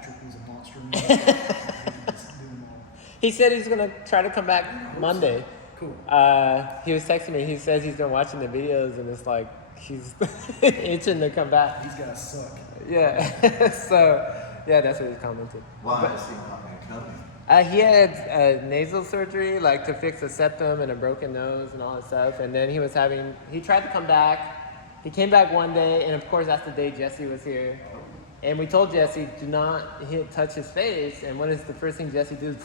Patrick was a monster. He could just do them all. He said he's gonna try to come back Monday. Cool. He was texting me. He says he's been watching the videos and it's like he's itching to come back. These guys suck. Yeah. So yeah, that's what he's commented. Why is he not going to come? He had nasal surgery, like to fix a septum and a broken nose and all that stuff. And then he tried to come back. He came back one day, and of course that's the day Jesse was here. And we told Jesse, do not touch his face. And what is the first thing Jesse does?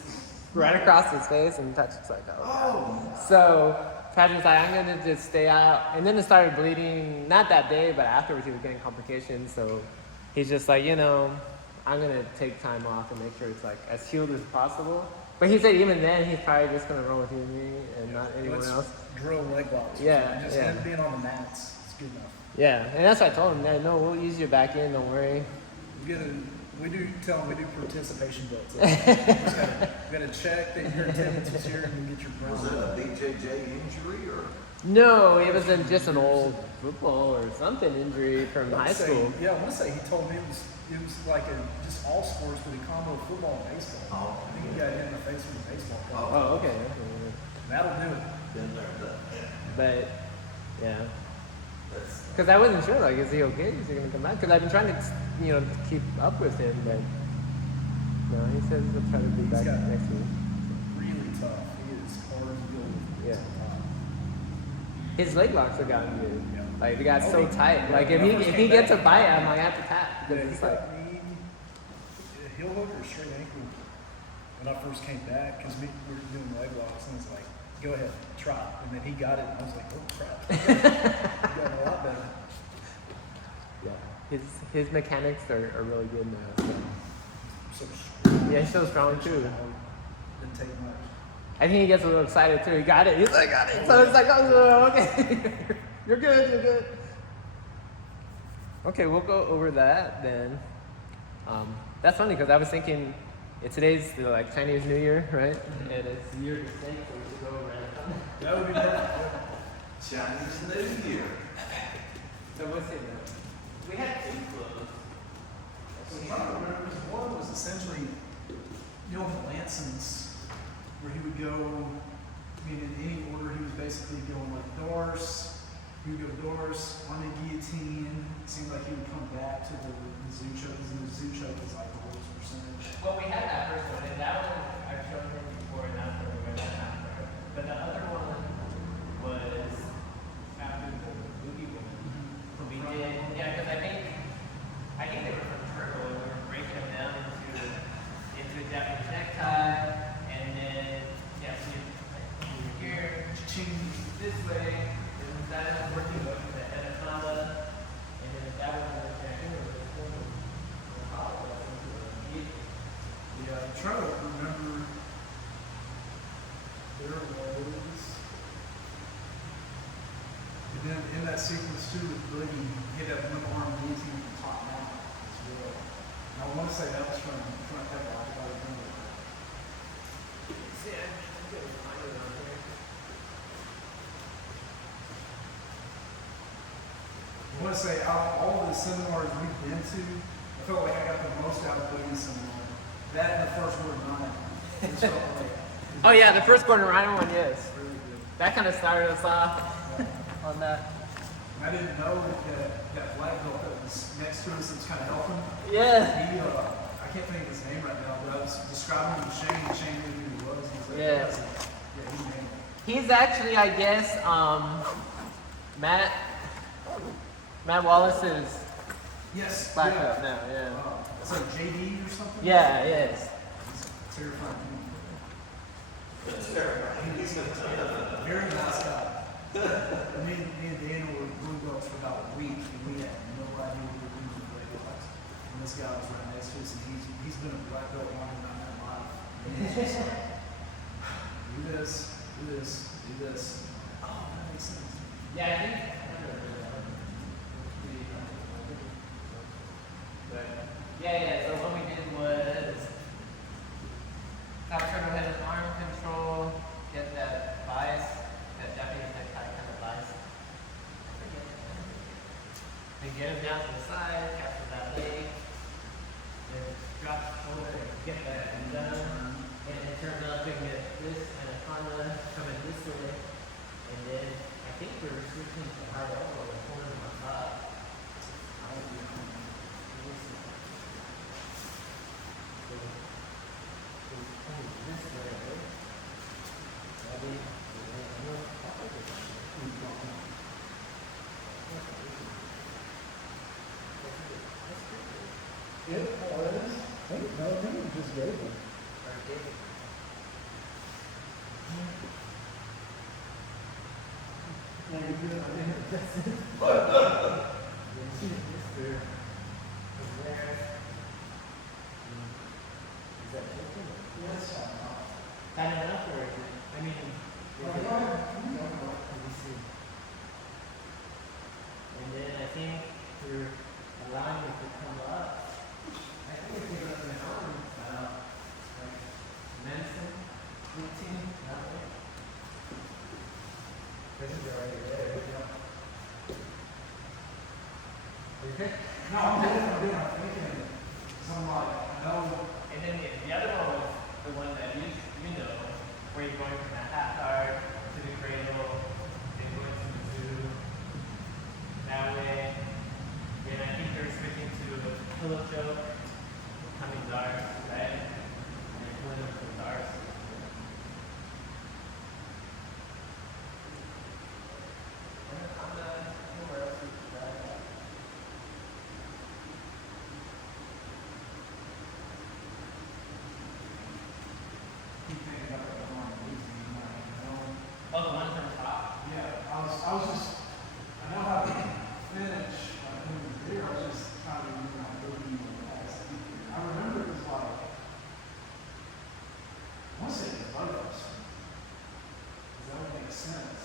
Right across his face and touch his like, oh. So Patrick's like, I'm gonna just stay out. And then it started bleeding, not that day, but afterwards he was getting complications. So he's just like, I'm gonna take time off and make sure it's like as healed as possible. But he said even then he's probably just gonna run with you and me and not anyone else. Drill leg locks. Yeah, just him being on the mats, it's good enough. Yeah, and that's what I told him. Man, no, we'll ease you back in. Don't worry. We do participation belts. We gotta check that your attendance is here and you get your Was it a BJJ injury or? No, it was just an old football or something injury from high school. Yeah, I want to say he told me it was like just all sports, but he combo football and baseball. Oh, I think he got hit in the face with a baseball. Oh, okay. That'll do it. Been there, done that. But yeah, because I wasn't sure. Like, is he okay? Is he gonna come back? Because I've been trying to, keep up with him, but no, he says he'll try to be back next week. Really tough. He is hard to deal with. Yeah. His leg locks have gotten good. Yeah. Like they got so tight. Like if he gets a bite, I'm like I have to tap because it's like heel hook or straight ankle. When I first came back, because we were doing leg locks, and it's like, go ahead, try. And then he got it, and I was like, oh crap, he got it a lot better. Yeah, his mechanics are really good now. So Yeah, he's so strong too. didn't take much. I think he gets a little excited too. He got it. He's like, got it. So it's like, oh, okay. You're good. You're good. Okay, we'll go over that then. That's funny because I was thinking, today's the Chinese New Year, right? Mm-hmm. And it's the year of the snake, so we should go over it. That would be perfect. Chinese New Year. So what's it? We had two clothes. I don't remember. One was essentially, Lanson's, where he would go, in any order, he was basically going like Doris, he would go Doris, on a guillotine. It seemed like he would come back to the zoo choke, because the zoo choke was like the worst percentage. Well, we had that first one, and that one I've shown him before, and that's what we went after. But the other one was after the boogie one. We did, because I think they were from Turtle, and we were breaking them down into a Japanese necktie. This way, and that is working with the anaconda, and then that one was I'm trying to remember. There was, and then in that sequence too with Boogie, he had that one arm guillotine from top down as well. And I want to say that was from headlock, if I remember. I want to say out of all the seminars we've been to, I felt like I got the most out of Boogie seminar. That and the first word nine. Oh yeah, the first Gordon Ryan one, yes. Really good. That kind of started us off on that. I didn't know that black belt that was next to us that was kind of helping. Yeah. He, I can't think of his name right now, but I was describing him to Shane, and Shane knew who he was. He was like, Yeah. Yeah, he's named. He's actually, I guess, Matt Wallace's Yes. black belt now, yeah. It's like JD or something? Yeah, yes. It's terrifying. Very nice guy. Me and Daniel were blue belts for about a week, and we had no idea what we were doing with black belts. And this guy was right next to us, and he's been a black belt longer than I've been in life. And he's just like, do this, do this, do this. Oh, that makes sense. Yeah, I think. Yeah, so what we did was top turtle head and arm control, get that vice, that Japanese necktie kind of vice. Then get him down to the side, capture that leg, then drop over and get that done. And then turn up and get this anaconda coming this way. And then I think we're switching to high elbow and pulling them on top. This way, ready? Yeah, oh, it is. I think we just gave them. Yeah, you do it. I think that's it. Yes. Kind of enough, or is it? I mean, let me see. And then I think we're allowing it to come up. I think we can go to an arm. Like medicine, routine, that way. This is already there. Okay. No, I'm doing. I'm thinking. So I'm like, I know. And then the other one was the one that you know, where you're going from the half guard to the cradle, then going to the zoo. That way. And I think they're switching to a pillow choke, coming dark, right? And pulling them from dark. Anaconda, where else we could try that? Keep thinking about the one on these, you know. Oh, the one from top? Yeah, I was just, I know how to finish, like, when we were there, I was just trying to remember how to do the last. I remember it was like, I want to say it was Douglas. Does that would make sense?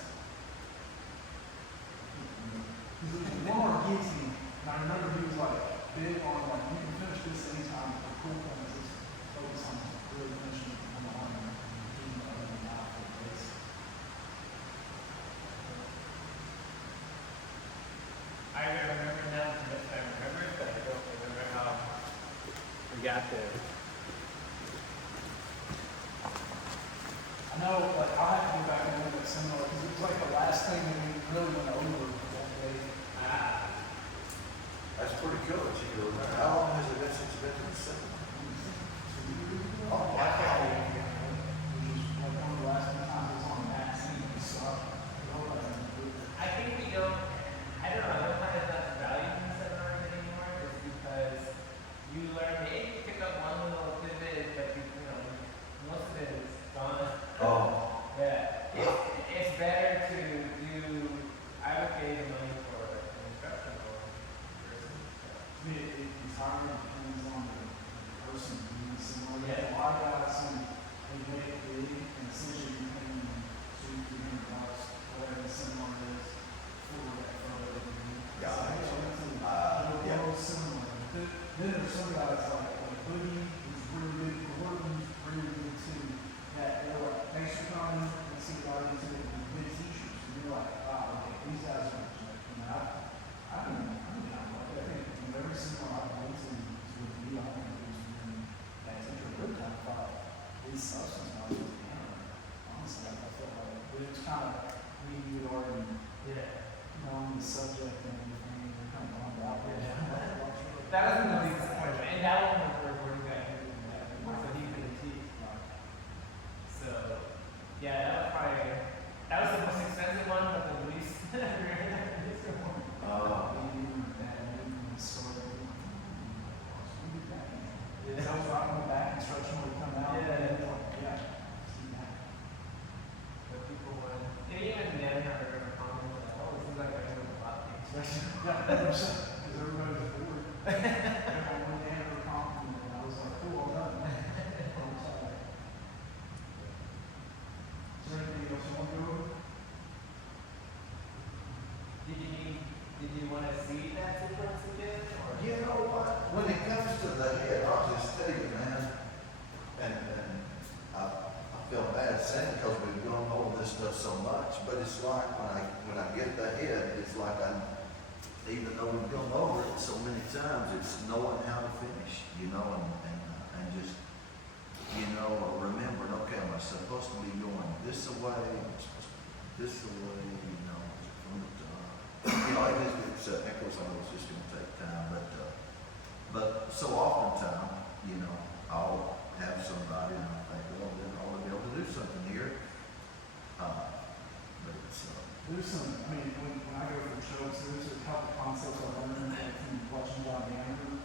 Because it was one more guillotine, and I remember he was like, big on, like, you can finish this anytime, the cool thing is just focus on really finishing on the arm, and getting other than that for the base. I remember now, yes, I remember it, but I don't remember how we got there. I know, like, I'll have to go back and look at similar, because it was like the last thing that we really went over that day. That's pretty cool that you go there. How long has it been since you've been to the cinema? Oh, It was like one of the last few times it was on that scene, so I hope I can do it. I think we don't, I don't know, I don't have as much value in seminars anymore, just because you learn, maybe you pick up one little tidbit, but you know, most of it is gone. Oh, Yeah, it's better to do, I would pay the money for an instructional person. I mean, it entirely depends on the person doing similar. Yeah. A lot of guys, they make it big, and essentially you're paying them $200-$300, whatever the seminar is, for that photo. Yeah, I think so. They're Yeah. all similar. Then there's some guys like Boogie, who's really good, Gordon's really good too, that they're like, thanks for coming, and see what I do, and good teachers, and you're like, wow, okay, these guys are, you know, I've been down with it. I think every single I've been to with me, I think it was when that teacher really kind of thought these substance was honestly, I felt like, but it was kind of, we had already Yeah. known the subject and everything, and kind of gone out there. That was the only disappointment, and that one was where Gordon got hit with that, so he couldn't teach. So, yeah, that was probably, that was the most expensive one, but the least. So I was rocking back, instruction would come out. Yeah. Yeah. But people want, and even then, I remember commenting like, oh, this is like I know a lot of things. Yeah, 100%, because everybody was bored. Everyone went down for compliment, and I was like, cool, well done. I'm sorry. Is there anything else you want to go over? Did you want to see that sequence again? Or? you know what? When it comes to the head, I'll just tell you, man, and I feel bad saying because we've gone over this stuff so much, but it's like when I get the head, it's like even though we've gone over it so many times, it's knowing how to finish, you know, and you know, it's of course, I know it's just gonna take time, but so oftentimes, you know, I'll have somebody and I think, well, then I ought to be able to do something here. But it's, There's some, I mean, when I go for chokes, there's a couple concepts I learned from watching John Danner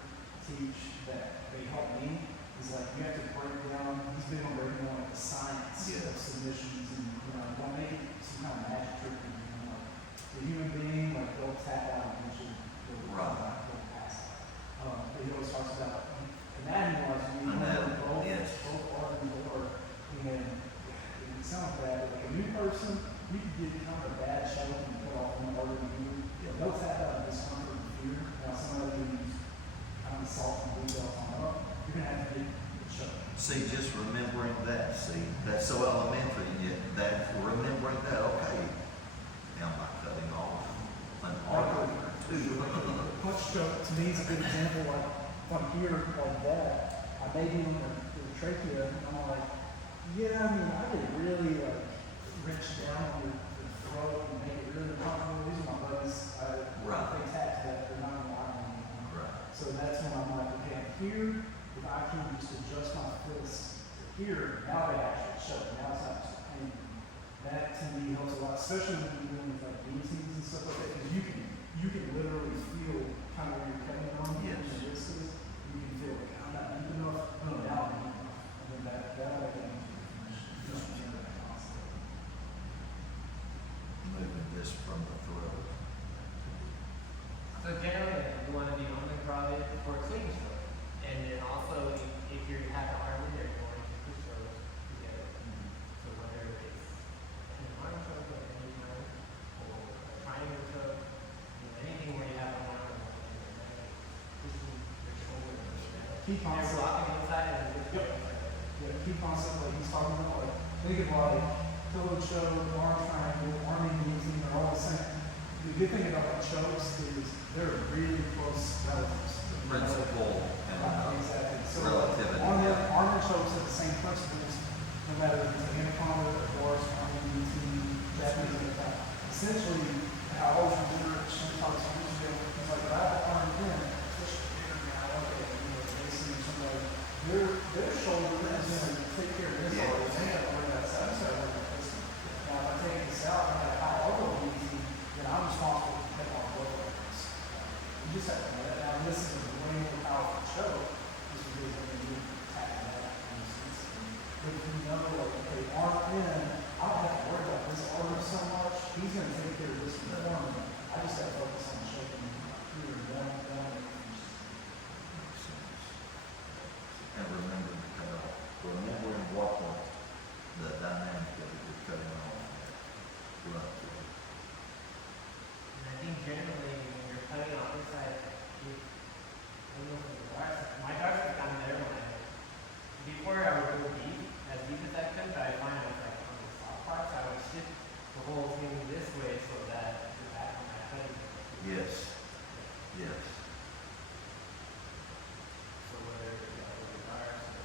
teach that they help me. Is like you have to break down, he's big on breaking down like the science of submissions and, you know, don't make it some kind of magic trick. You know, like the human being, like they'll tap out and eventually they'll pass out. But he always talks about anatomy-wise, when you learn both organs work, and it sounds bad, but like a new person, you could get kind of a bad show and put off one organ and they'll tap out of discomfort and fear. Now somebody who's kind of soft and blue belts on up, you're gonna have to get the show. see, just remembering that, that's so elementary, yet that, remembering that, okay, am I cutting off an artery or two? Punch stroke to me is a good example. Like if I'm here like that, I may be on the trachea, and I'm like, yeah, I mean, I could really like wrench down on your throat and make it really uncomfortable. These are my buddies. They tap that, they're not in the line anymore. Right. So that's when I'm like, okay, I'm here. If I can just adjust my fist to here, now they actually show. Now it's not just pain. That to me helps a lot, especially when you're dealing with like guillotines and stuff like that, because you can literally feel kind of where you're cutting on Yes. your wrist is. You can feel like I'm not deep enough, no, now I'm deep enough. And then that I can Moving this from the throat. So generally, you want to be only brought in for a clean stroke. And then also, if you have an arm in there, you want to keep the strokes together. So whether it's an arm stroke at any time, or a triangle stroke, you know, anything where you have an arm and pushing your shoulder. Key You're concept. blocking one side and you're Yep. Yeah, key concept like he's talking about, like think of like pillow choke, arm triangle, arm and guillotine, they're all the same. The good thing about like chokes is they're really close relatives. Principle and Exactly. So relativity. arm and chokes have the same principles, no matter if it's an anaconda, a horse, arm and guillotine, Japanese, like that. Essentially, I always remember some talks years ago, it's like if I have an arm in, especially bigger now, okay, you know, Jason or somebody, their shoulder is going to take care of this arm. They have to worry about this. I just got to worry about this one. Now, if I take this out and I have a high elbow guillotine, then I'm responsible for taking on both arms. You just have to know that. Now, this is a way more powerful choke, just because I mean, you tap it out and but if you know, like, okay, arm in, I don't have to worry about this arm so much. He's going to take care of this one. I just have to focus on choking here and down. And remember to cut off. Remembering what the dynamic that you're cutting off. Right. And I think generally when you're cutting off this side, I don't know if it's my darts are down there when before I would go deep, as I could, but I find with like on the soft parts, I would shift the whole thing this way so that the back of my cutting. Yes. Yes. So whether it's with the darts or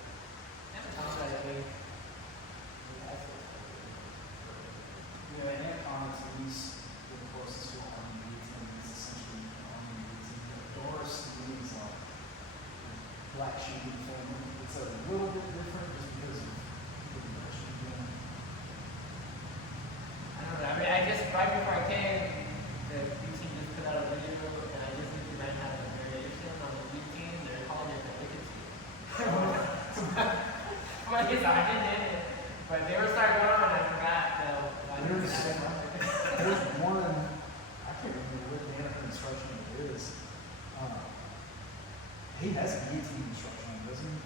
anaconda, I think that's what Yeah, anaconda is at least the closest to arm and guillotine. It's essentially arm and guillotine. Doris is black sheep in family. It's a little bit different just because of the direction you're going. I don't know. I mean, I just right before I came, the BT just put out a video, and I just need to learn how to variation on the BT. They're calling it the nicotine. I'm like, yes, I didn't hit it, but they were starting going on, and I forgot. There's one, I can't remember what the Anaconda instruction is. He has a guillotine instruction, doesn't he?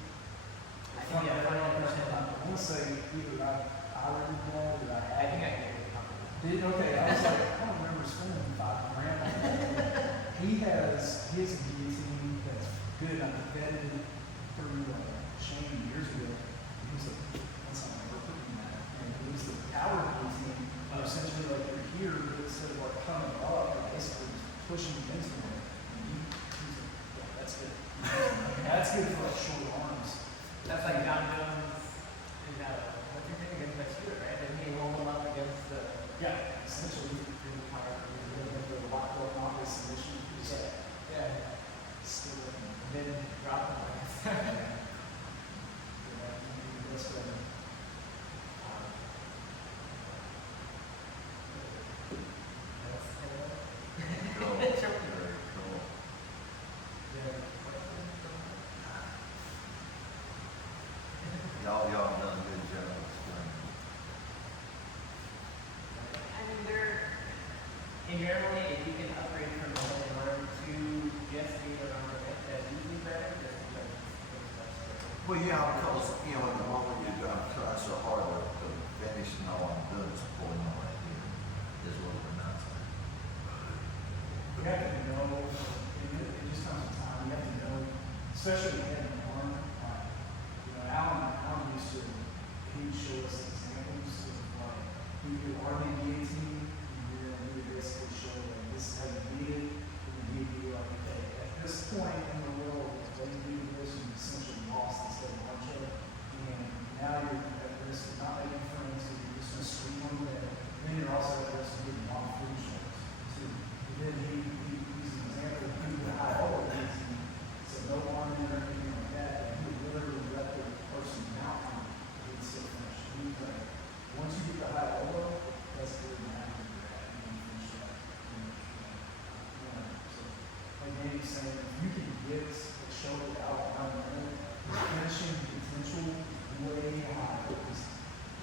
I think I I want to say either I read that or I think I gave it a compliment. did. Okay, I was like, I don't remember spending $5 grand on that. He has a guillotine that's good. I vetted it through Shane years ago. He was that's not ever put in that. And it was the power guillotine. Essentially, like you're here, but instead of like coming up, you're basically just pushing against him. And he's like, yeah, that's good. That's good for like short arms. That's like John Jones in what's your name against that shooter, right? Didn't he roll him up against the Yeah, essentially. power? the lock belt knock is submission. Yeah. Still looking. Then drop the Yeah. That's better. Cool. Very cool. Y'all done a good job explaining. I mean, inherently, if you can upgrade from the holding arm to just being an arm, that's usually better, just because it's much better. Well, yeah, because, you know, in the moment you do, I'm trying so hard to finish and all I'm doing is pulling on right here. Is what we're not saying. You have to know, it just comes with time, you have to know, especially when you have an arm, Alan used to, he would show us examples of like, he would do arm and guillotine, and he would basically show like, this is how you beat it, and he'd be like, okay, at this point in the world, when you do this, you essentially lost instead of arm choke, and now you're at risk of not making friends, because you're just gonna scream on the bed, then you're also at risk of getting non-food shows, too. And then he used an example of doing the high elbow guillotine, so no arm in or anything like that, and he would literally let the person out and he'd still finish. He was like, once you get the high elbow, that's good and happy with that, and then you finish that. So, like Danny's saying, if you can get the shoulder out around there, the finishing potential is way high. Because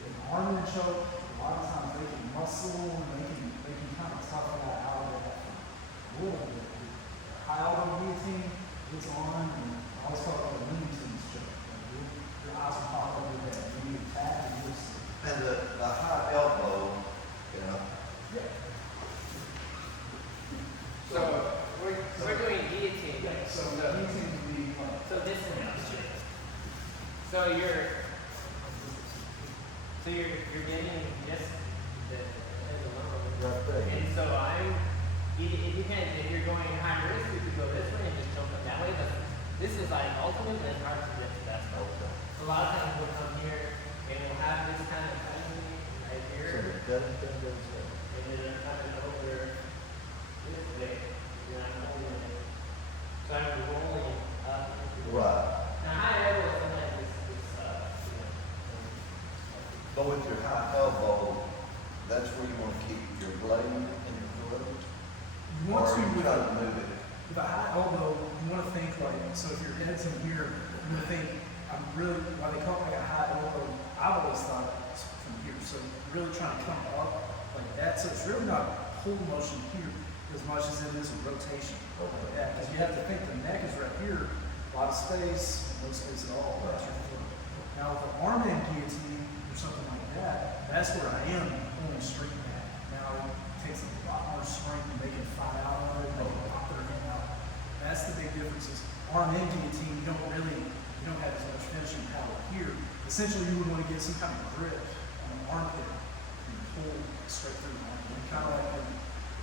in arm and choke, a lot of times they can muscle and they can kind of tough that out of that a little bit. High elbow guillotine, it's on, and I always call it a Looney Tunes choke. Your eyes will pop over your head. You need to tap and you'll see. And the high elbow, you know, Yeah. So, we're doing guillotine. Yeah, so the guillotine would be like, So this is so you're getting just the right there. and so it depends if you're going high risk you could go this way and just jump up that way, but this is like ultimate and it's hard to get to that spot. Okay. A lot of times we'll come here and we'll have this kind of cutting right So here the cutting thing goes there. and then I'm coming over this way. You're not holding it. So I'm rolling up. Right. Now high elbow sometimes is But with your high elbow, that's where you want to keep your blade in your foot. you want Or to, you with try a, to move it. with a high elbow, you want to think like, so if your head's in here, you want to think, I'm really, why they call it like a high elbow, I've always thought it's from here. So you're really trying to come up like that. So it's really not a pull motion here as much as it is a rotation. Like that. Because you have to think the neck is right here, a lot of space, no space at all. That's your foot. Now with an arm and guillotine or something like that, that's where I am pulling straight back. Now it takes a lot more strength and they can fight out of it, they can pop their hand out. That's the big difference is arm and guillotine, you don't have as much finishing power here. Essentially you would want to get some kind of grip on the armpit and pull straight through the arm. Kind of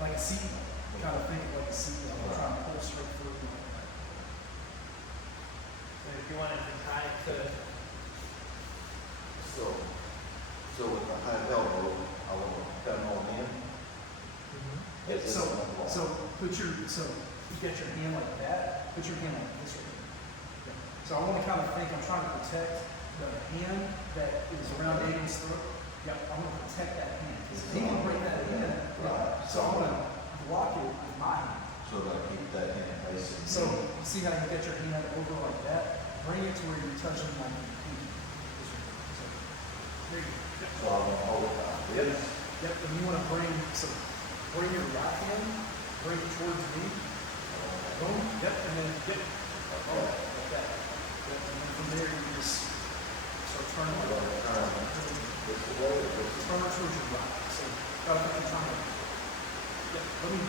like a seatbelt. Kind of think of like a seatbelt, trying to pull straight through like that. So if you wanted to try to So with the high elbow, I want to cut on in. It's So just one block. so you get your hand like that, put your hand like this right here. Okay. So I want to kind of think, I'm trying to protect the hand that is around Daniel's throat. Yeah, I want to protect that hand. Because he can bring that in. Right. So I want to block it with my hand. So that I keep that hand facing. So you see how you get your hand over like that? Bring it to where you're touching like your pinky. So there you go. So I'm going to hold it like this. Yep, and you want to bring your right hand, bring it towards me. Boom, yep, and then get like that. Yep, and then from there you just start turning like that. This way or this way? Turn it towards your right. So gotta put your tongue out. Yep, let me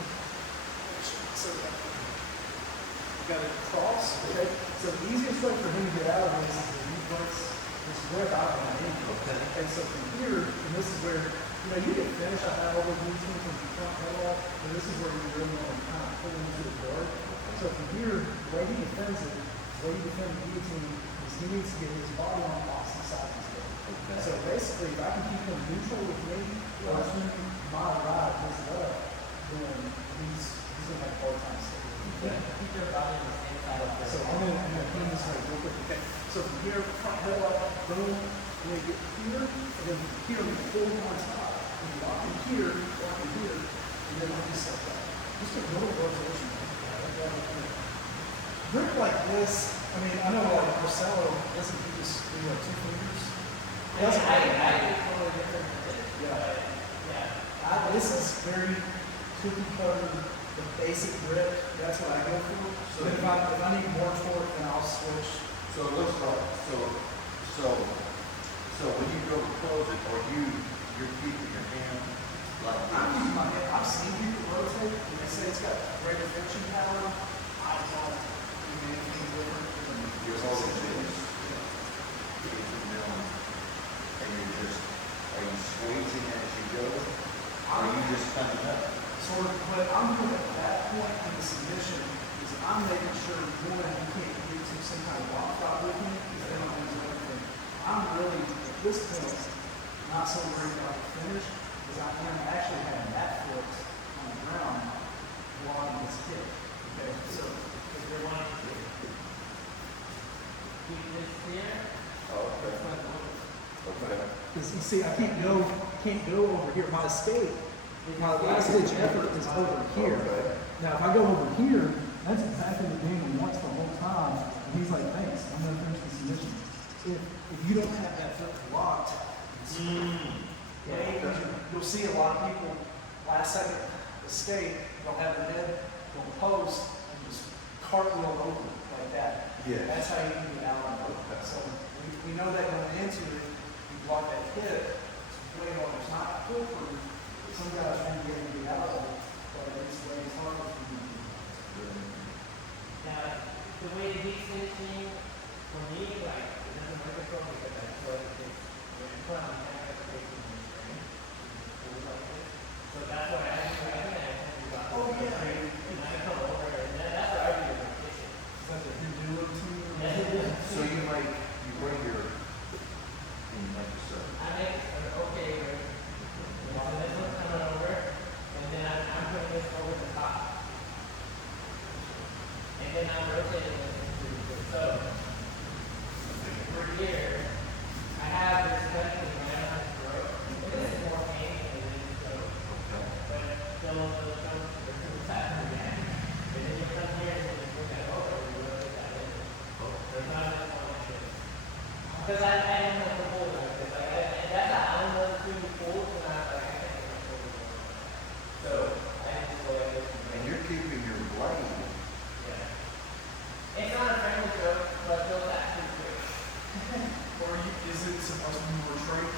so you gotta cross, okay? So the easiest way for him to get out of this is if he puts this grip out on my ankle. Okay. And so from here, and this is where, you can finish a high elbow guillotine from the front headlock, but this is where you really want to kind of pull into the guard. So from here, the way he defends it, the way you defend the guillotine is he needs to get his body on the opposite side of his head. Okay. So basically, if I can keep him neutral with me, watch him my right, his left, then he's gonna have a hard time staying. Keep your body on the same side of So I'm gonna clean this like real quick. Okay. So from here, front headlock, boom, and then get here, and then here we pull on top, and you lock in here, and then I'll just like that. Just a little rotation. Grip like this. I mean, I know like Marcelo doesn't he just do like 2 fingers? That's I do totally different. Yeah. This is very cookie cutter, the basic grip. That's what I go for. So if I need more torque, then I'll switch. So it looks like, so when you go to close it, or you're keeping your hand like I'm this? using my hand. I've seen people rotate, and they say it's got greater friction power. I don't do anything different. You're holding this, keep it down, and are you squeezing as you go? Or are you just coming up? Sort of, but I'm doing at that point in the submission is I'm making sure one, you can't get to some kind of walk out with me, because then I'll lose everything. I'm really, at this point, not so worried about the finish, because I am actually having that foot on the ground while I'm this hit. Okay, so If you're wanting to keep this here, Oh, it's like, okay. because you see, I can't go over here. My escape, my last ditch effort is over here. Okay. Now, if I go over here, that's exactly what Daniel wants the whole time. And he's like, thanks, I'm going to finish the submission. If you don't have that foot locked, you'll see a lot of people last second escape, they'll have their head, they'll post, and just cartwheel over like that. Yes. That's how you can get out of it. Okay. So we know that going into it, you block that hip, it's way on, it's not foolproof. Some guys trying to get out of it, but it's way harder for you. now, the way it keeps finishing, for me, like, it doesn't work as well because I feel like it's, when you put on the kind of facing the screen, like this. So that's what I do, I think I tend to go out Oh, the yeah. screen, and then I come over, and then that's what I do in the kitchen. Is that the pendulum too? So you bring your, and you make a circle. I make an okay with, so this one's coming over, and then I'm putting this over the top. And then I'm rotating this into so over here, I have this technique when I don't have to throw. And this is more painful than it is throw. Okay. But still the two sides of that. And then you come here and you bring that over and you rotate that in. There's not enough on like this. Because I don't have to hold like this. Like, and that's how I don't know the two pulls and I can't get my shoulder going. So I just go like this. And you're keeping your blade. Yeah. It's not a friendly joke, but they'll actually quick. Or is it supposed to be more straight?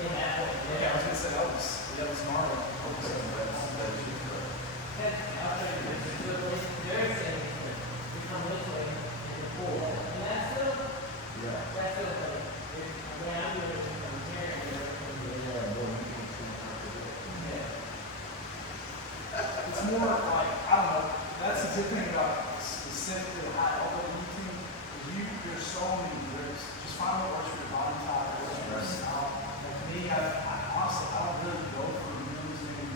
In that point, Yeah, I was gonna say that was gnarly. Okay, that's your cut. I'll show you this. So they're saying, you come this way and you pull. And that's still Yeah. like, when I'm doing it from here and It's more like, I don't know, that's the good thing about specifically high elbow routine, is there's so many grips. Just find what works for your body type, what works for your style. Like me, I honestly, I don't really go for using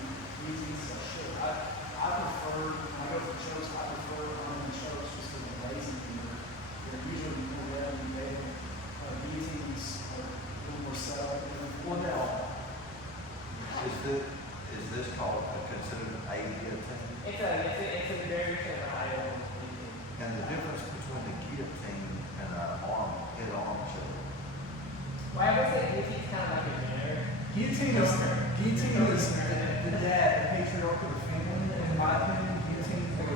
easy stuff. Shit, I prefer, when I go for shows, I prefer running shows just for the lazy people. They're usually more ready and they, easies are a little more set up. Well, now, Is this called, considered a guillotine? it's a variation of high elbow. And the difference between the guillotine and an head-arm choke? Well, I would say guillotine's kind of like a generic. guillotine is the dad, the patriarch of the family. In my opinion, guillotine is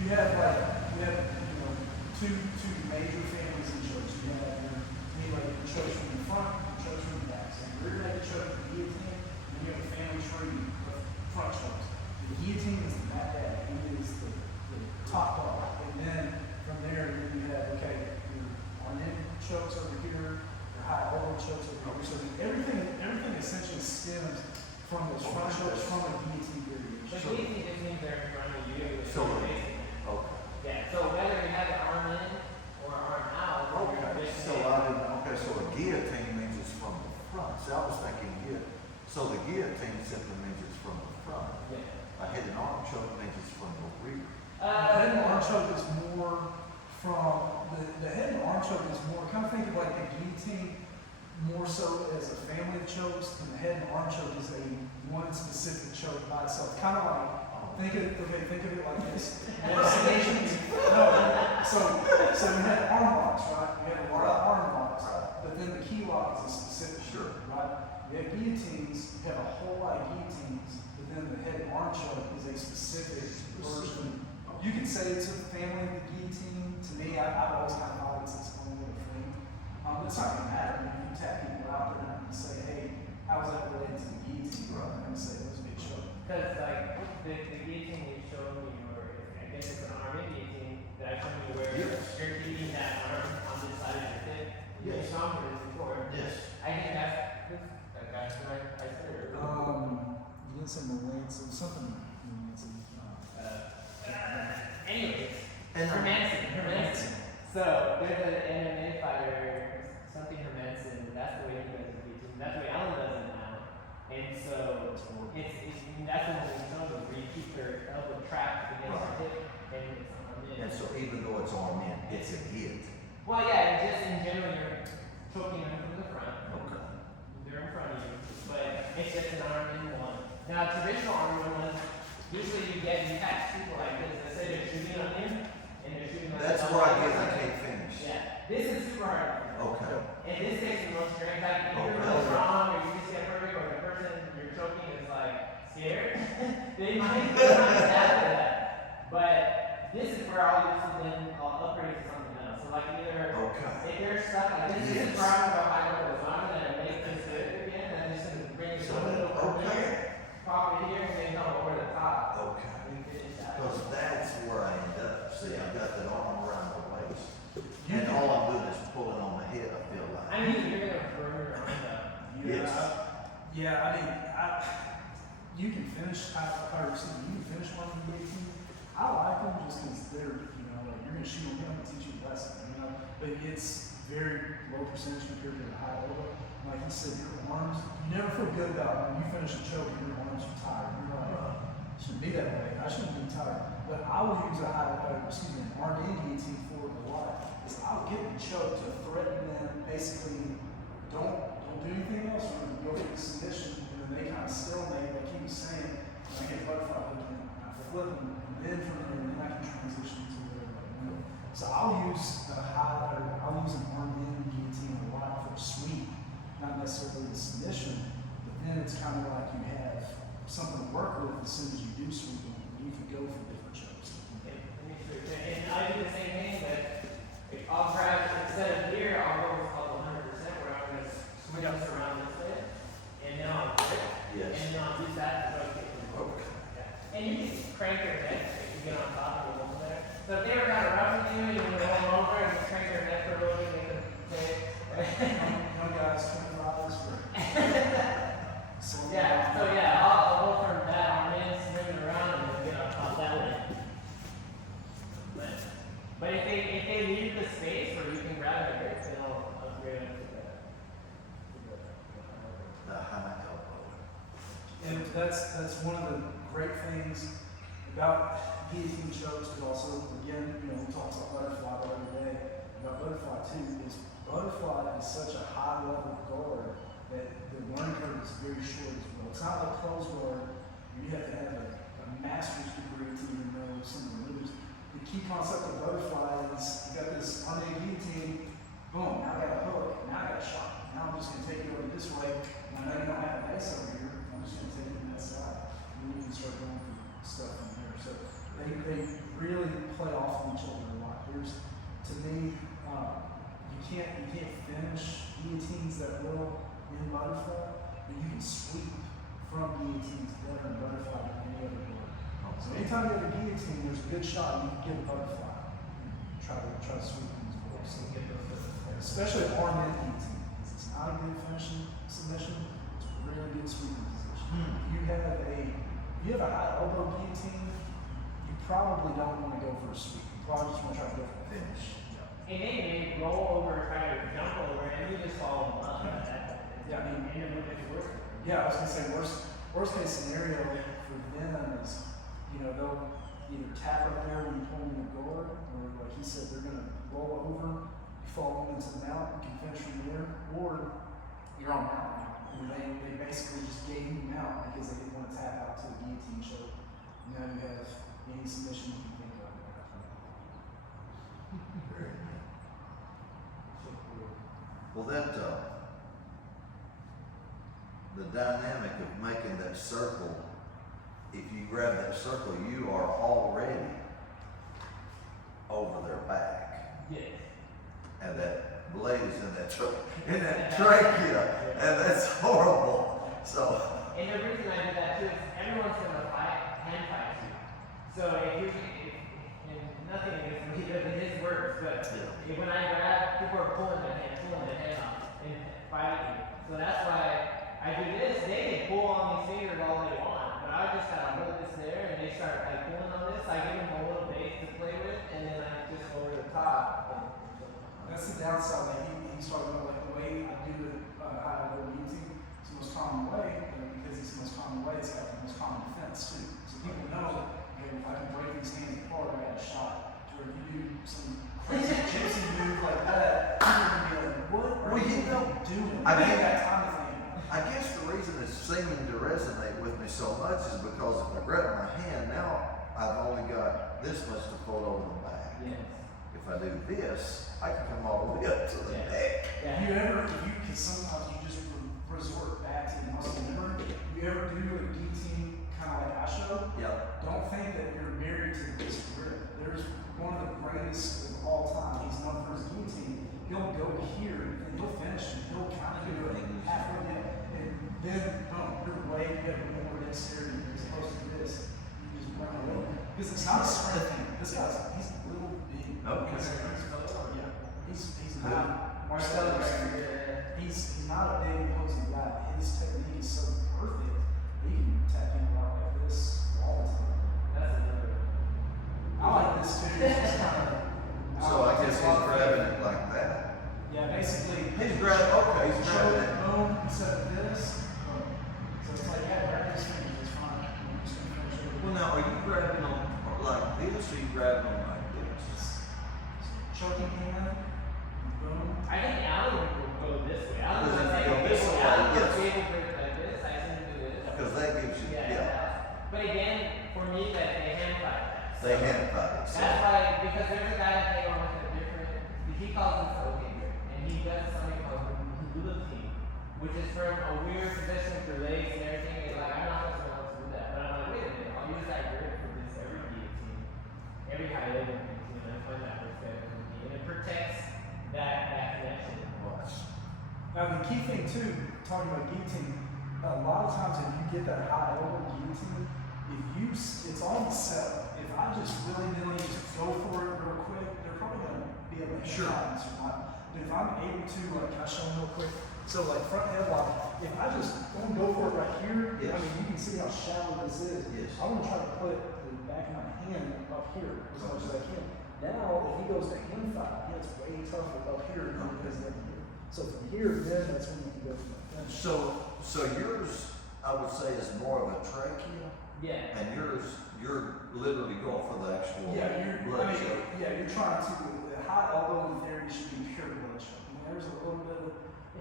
you have two major families in church. You have your church from the front, your church from the back. So you're going to church with the guillotine, and you have a family tree of front church. The guillotine is the dad. He is the top dog. And then from there, you have your arm-in chokes over here, your high elbow chokes over here. So everything essentially stems from those front chokes from a guillotine variation. But guillotine just means they're in front of you. And So- you're facing them. Okay. Yeah, so whether you have an arm in or an arm out, Okay, so a guillotine means it's from the front. So I was thinking so the guillotine simply means it's from the front. from the head and arm choke is more, kind of think of like a guillotine more so as a family of chokes, and the head and arm choke is a one specific choke by itself. Kind of like, think of it like this. So we have arm locks, right? We have a lot of arm locks, but then the key lock is a specific choke, right? We have guillotines, we have a whole lot of guillotines, but then the head and arm choke is a specific version. You can say it's a family of the guillotine. To me, I've always kind of thought it's its own little thing. It's not going to matter. I mean, you can tap people out there and say, hey, how's that related to the guillotine? I'm going to say, it was a big choke. Because like the guillotine you showed me, or I guess it's an arm in guillotine that I showed you where you're keeping that arm on this side of your hip. You saw me this before. Yes. I think that's what I said earlier. You didn't say Malinson, something Malinson. Anyways, And Hermanson. So there's an MMA fighter, something Hermanson. That's the way he does it. That's the way Alan does it now. And so that's one of the shows where you keep your elbow trapped against your hip, and it's arm in. And so even though it's arm in, it's a hit. Well, yeah, and just in general, you're choking them from the front. Okay. They're in front of you, but it's just an arm in one. Now, traditional arm in one, usually you catch people like this. Let's say they're shooting on him, and they're shooting on That's the where I elbow. get I can't finish. Yeah, this is super hard. Okay. And this takes the most strength. Like, if you're Okay. really strong, or you just get perfect, or the person you're choking is like scared, they might adapt to that. But this is where I'll use it then I'll upgrade to something else. So like either if you're stuck like this, this is where I'm gonna high level. So I'm gonna make this good again, and I'm just gonna bring it a little over here, pop it here, and then come over the top. Okay. And finish that. Because that's where I end up. See, I've got that arm around the waist. And all I'm doing is pulling on the head, I feel like. I mean, you're gonna burn your arm up. Yes. You can finish, you can finish one of the guillotine. I like them just because they're, like you're going to shoot them, I'm going to teach you a lesson, but it's very low percentage compared to the high elbow. Like you said, your arms, you never feel good about when you finish a choke and your arms are tired. You're like, it shouldn't be that way. I shouldn't be tired. But I will use an arm in guillotine for it a lot. Is I'll get the choke to threaten them, basically, don't do anything else. We're going to go for the submission, and then they kind of stalemate, like he was saying, and I get butterfly hook and I flip them, and then from there, then I can transition to whatever I want. So I'll use an arm in guillotine a lot for a sweep, not necessarily the submission, but then it's kind of like you have something to work with as soon as you do sweep them. You can go for different chokes. And I do the same thing, but I'll grab, instead of here, I'll go what's called 100%, where I'm going to swing this around this way, and then I'll grip, Yes. and then I'll use that to rotate them. Okay. Yeah. And you can crank your neck if you get on top of it over there. So if they were kind of roughing you, and you would roll over and just crank your neck for a little bit, they could take. Young guys, $20 for Yeah, so yeah, I'll go from that arm in, swing it around, and then get on top that way. But if they leave the space where you can grab it, great, then I'll upgrade it to The high elbow. And that's one of the great things about guillotine chokes, but also, again, we talk about butterfly the other day, about butterfly too, is butterfly is such a high level guard that the learning curve is very short as well. It's not like closed guard, where you have to have a master's degree to even know some of the moves. The key concept of butterfly is you got this under guillotine, boom, now I got a hook, now I got a shot. Now I'm just going to take it over this way, and I know you don't have a base over here, I'm just going to take it from that side. And then you can start going through stuff from there. So they really play off of each other a lot. To me, you can't finish guillotines that well in butterfly, but you can sweep from guillotines better in butterfly than any other guard. So anytime you have a guillotine, there's a good shot you can get a butterfly and try to sweep these boards. So especially arm in guillotine. It's not a good finishing submission. It's a really good sweeping position. If you have a high elbow guillotine, you probably don't want to go for a sweep. You probably just want to try to go for a finish. And they may roll over, try to jump over, and you just fall in love with that. Yeah, I mean, and it makes it worse. Yeah, I was gonna say worst case scenario for them is, they'll either tap right there when you pull them in the guard, or like he said, they're gonna roll over, you fall into the mount, you can finish from there, or you're on mount now. And they basically just gave him out because they didn't want to tap out to the guillotine. So now you have any submission you can think of. Very neat. Well, that, the dynamic of making that circle, if you grab that circle, you are already over their back. Yes. And that blade is in that trachea, and that's horrible. So, And the reason I do that too is everyone's gonna hand fight you. So and nothing against me, but in his words, but if when I grab, people are pulling the head off and fighting you. So that's why I do this. They can pull on these fingers all they want, but I just kind of hold this there and they start like pulling on this. I give them a little base to play with, and then I just go over the top. That's the downside. Like he's talking about like the way I do the high level guillotine. It's the most common way, and because it's the most common way, it's got the most common defense too. So people know, okay, if I can break these hands apart, I got a shot. Or if you do some crazy gypsy move like that, people are gonna be like, what are you doing? I They mean, ain't got time to think. I guess the reason it's seeming to resonate with me so much is because if I grab my hand now, I've only got this much to pull over the back. Yes. If I do this, I can come all the way up to the Yeah. neck. Yeah. Because sometimes you just resort back to the muscle memory. You ever do a guillotine kind of like I show? Yep. Don't think that you're married to this grip. There's one of the greatest of all time. He's known for his guillotine. He'll go here and he'll finish and he'll kind of do it halfway in. And then, boom, you're way, you have more dexterity as opposed to this. You just run away. Because it's not a sprint thing. This guy's, he's a little big. Okay. Yeah. He's not, marcelotine. He's not a big imposing guy. His technique is so perfect that he can tap in a lot like this all the time. That's another. I like this too. It's just kind of. So I guess he's grabbing it like that. Yeah, basically. He's grabbing, okay, he's Show grabbing it, it. boom, instead of this. Boom. So it's like, yeah, grab this fingers, it's fine. I'm just gonna finish it. Well, now, are you grabbing on like this, or you grabbing on like this? Choking hand, boom. I think Alan would go this way. Alan Does would it say, go this way? Alan would Yes. be able to grip like this. I tend to do this. Because that gives you, yeah, But again, for me, that they hand fight that. they hand fight it. So. That's why, because there's a guy that came on with a different, he calls it choking grip, and he does something called guillotine, which is from a weird position with your legs and everything. And like, I'm not supposed to do that, but I'm like, wait a minute, I'll use that grip for this every guillotine, every high level guillotine. I find that works better for me, and it protects that connection. Now the key thing too, talking about guillotine, a lot of times if you get that high elbow guillotine, it's on the setup. If I just willy-nilly just go for it real quick, they're probably gonna be able to hit Sure. this or not. But if I'm able to, like, can I show them real quick? So like front headlock, if I just don't go for it right here, Yes. I mean you can see how shallow this is. Yes. I want to try to put the back of my hand up here as much as I can. Now if he goes to hand fight, it's way tougher up here than it is down here. So from here, then that's when you can go to the finish. So yours, I would say, is more of a trachea, Yeah. and you're literally going for the actual blood choke. You're trying to, the high elbow in theory should be pure blood choke. I mean, there's a little bit of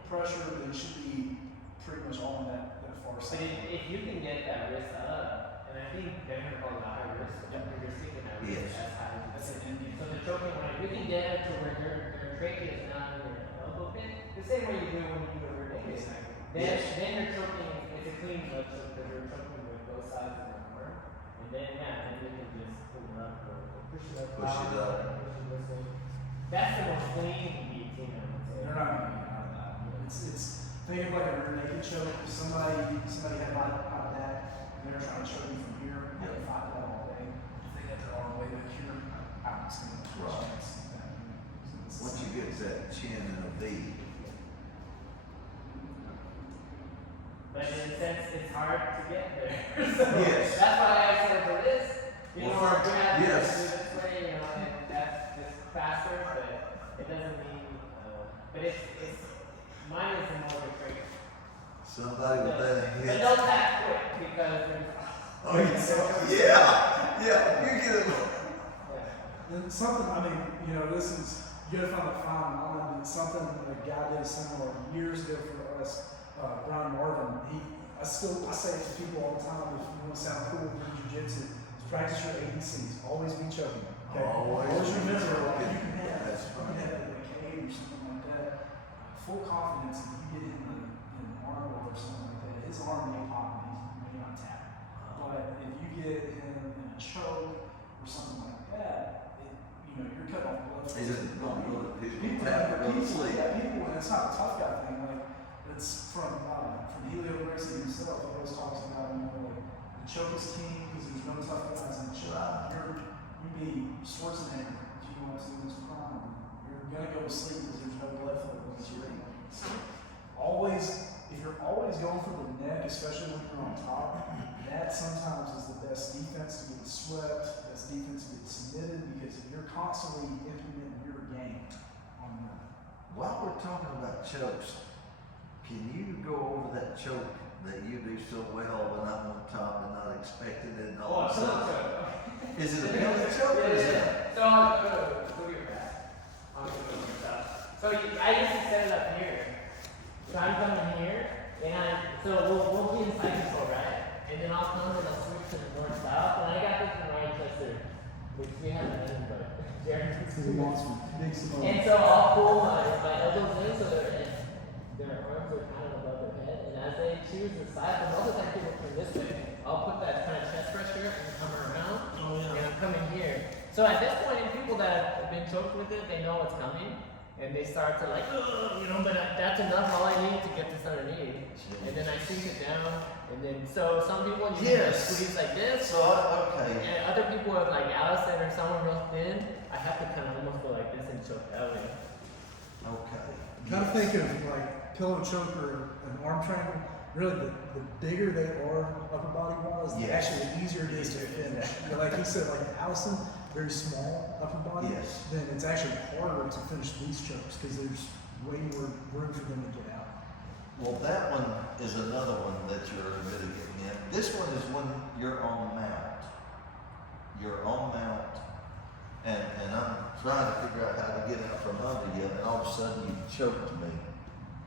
pressure, but it should be pretty much all on that far But side. if you can get that wrist up, and I think Denver calls it a high wrist, Yeah. if you're sticking that wrist Yes. as high as That's you an can. Indian. So the choking one, if you can get it to where your trachea is not in your elbow pit, the same way you do when you do a rear naked. Exactly. Then you're choking, it's a clean blood choke because you're choking with both sides of your arm. And then, then you can just pull it up or push it up. Push it up. Push it this way. That's the most clean guillotine, I would say. They're not going to get out of that. It's think of like a rear naked choke. If somebody had my back and they're trying to choke me from here, I can fight that all day. If they got their arm way back here, I'm just going to Right. Once you get that chin in a V, But in a sense, it's hard to get there. So Yes. That's why I said for this, Well, we're gonna have to yes. do this way, and that's just faster, but it doesn't mean, but it's, mine is more of a trick. somebody with that But hit. don't tap quick, because there's, Oh, yeah, you get it. And something, I mean, you know, this is, you gotta find a fine line, and something a guy did similar years ago for us, Brian Marvin, I say it to people all the time, if you wanna sound cool with jiu-jitsu, is practice your ABCs, always be choking, okay? Always remember, be like, you choking. can have, That's you can have like a or something like that, full confidence, if you get in the arm or something like that, his arm may pop and he may not tap. But if you get him in a choke or something like that, you know, you're cutting off blood. He's in the People, and it's not a tough guy thing. Like it's from Helio Gracie himself. He always talks about, you know, like the choke is king because there's no tough guys in the choke. You'd be Schwarzenegger if you want to in this prime. You're gonna go to sleep because there's no blood flow once you're ready. So if you're always going for the neck, especially when you're on top, that sometimes is the best defense to get swept, best defense to get submitted, because you're constantly implementing your game on that. While we're talking about chokes, can you go over that choke that you do so well when I'm on top and not expecting it and all of a sudden? Is it a belly choke or is it? So I'll go your back. I'll go your back. So I used to set it up here. So I'm coming here, and so we'll be in side control, right? And then I'll come and I'll switch to the north south. And I got this in Rochester, which we haven't done, but Jared. Big Simone. And so I'll pull my elbows in so their arms are kind of above their head. And as they choose the side, but most of the time people come this way, I'll put that kind of chest pressure and come around. And I'm coming here. So at this point, people that have been choked with it, they know what's coming. And they start to like, you know, but that's enough. All I need to get this underneath. And then I sink it down. And then, so some people you can squeeze like this. So, okay. And other people with like Allison or someone real thin, I have to kind of almost go like this and choke that way. Okay. Kind of think of like pillow choke or an arm triangle. Really, the bigger they are upper body wise, the actually easier it is to finish. You know, like he said, like Allison, very small upper body, then it's actually harder to finish these chokes because there's way more room for them to get out. Well, that one is another one that you're really getting in. This one is when you're on mount. You're on mount, and I'm trying to figure out how to get out from under you, and all of a sudden you choked me.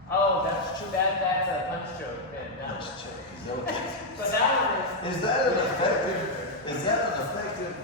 Oh, that's true. That's a punch choke. Then that Punch one. choke. But that one Is that an effective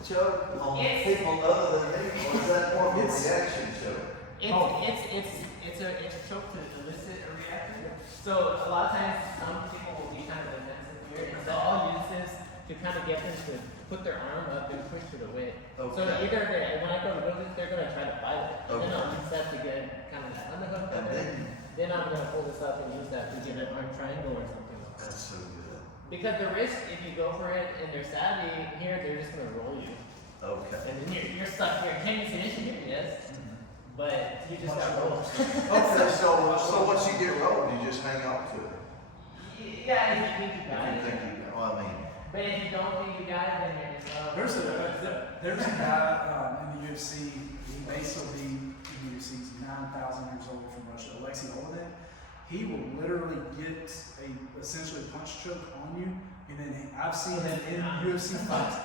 choke on people other than me, or is that more of a reaction choke? It's a choke to elicit a reaction. So a lot of times some people will be kind of defensive here, and so I'll use this to kind of get them to put their arm up and push it away. Okay. So either when I go to do this, they're gonna try to fight it. And then Okay. I'll use that to get kind of that underhook. And Then I'm gonna pull this up and use that to get an arm triangle or something like that. that's so good. Because the risk, if you go for it and they're savvy here, they're just gonna roll you. Okay. And then you're stuck here. Can you finish here? Yes. But you just got rolled. Okay, so once you get rolled, you just hang on to it. Yeah, if you think you If got you it. think you, well, I mean, But if you don't think you got it, then you're just There's a guy in the UFC. He may still be in the UFC. He's 9,000 years old from Russia. Alexei Olenek. He will literally get essentially a punch choke on you, and then I've seen him in UFC fights.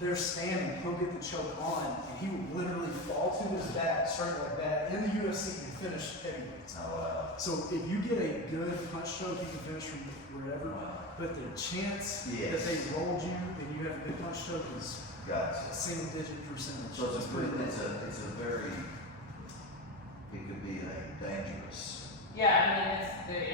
They're standing, he'll get the choke on, and he will literally fall to his back, straight like that, in the UFC and finish heavyweights. oh wow. So if you get a good punch choke, you can finish from wherever. But the chance that they rolled you and you have a good punch choke is Gotcha. a single digit percentage. So it's pretty a very, it could be a dangerous. Yeah,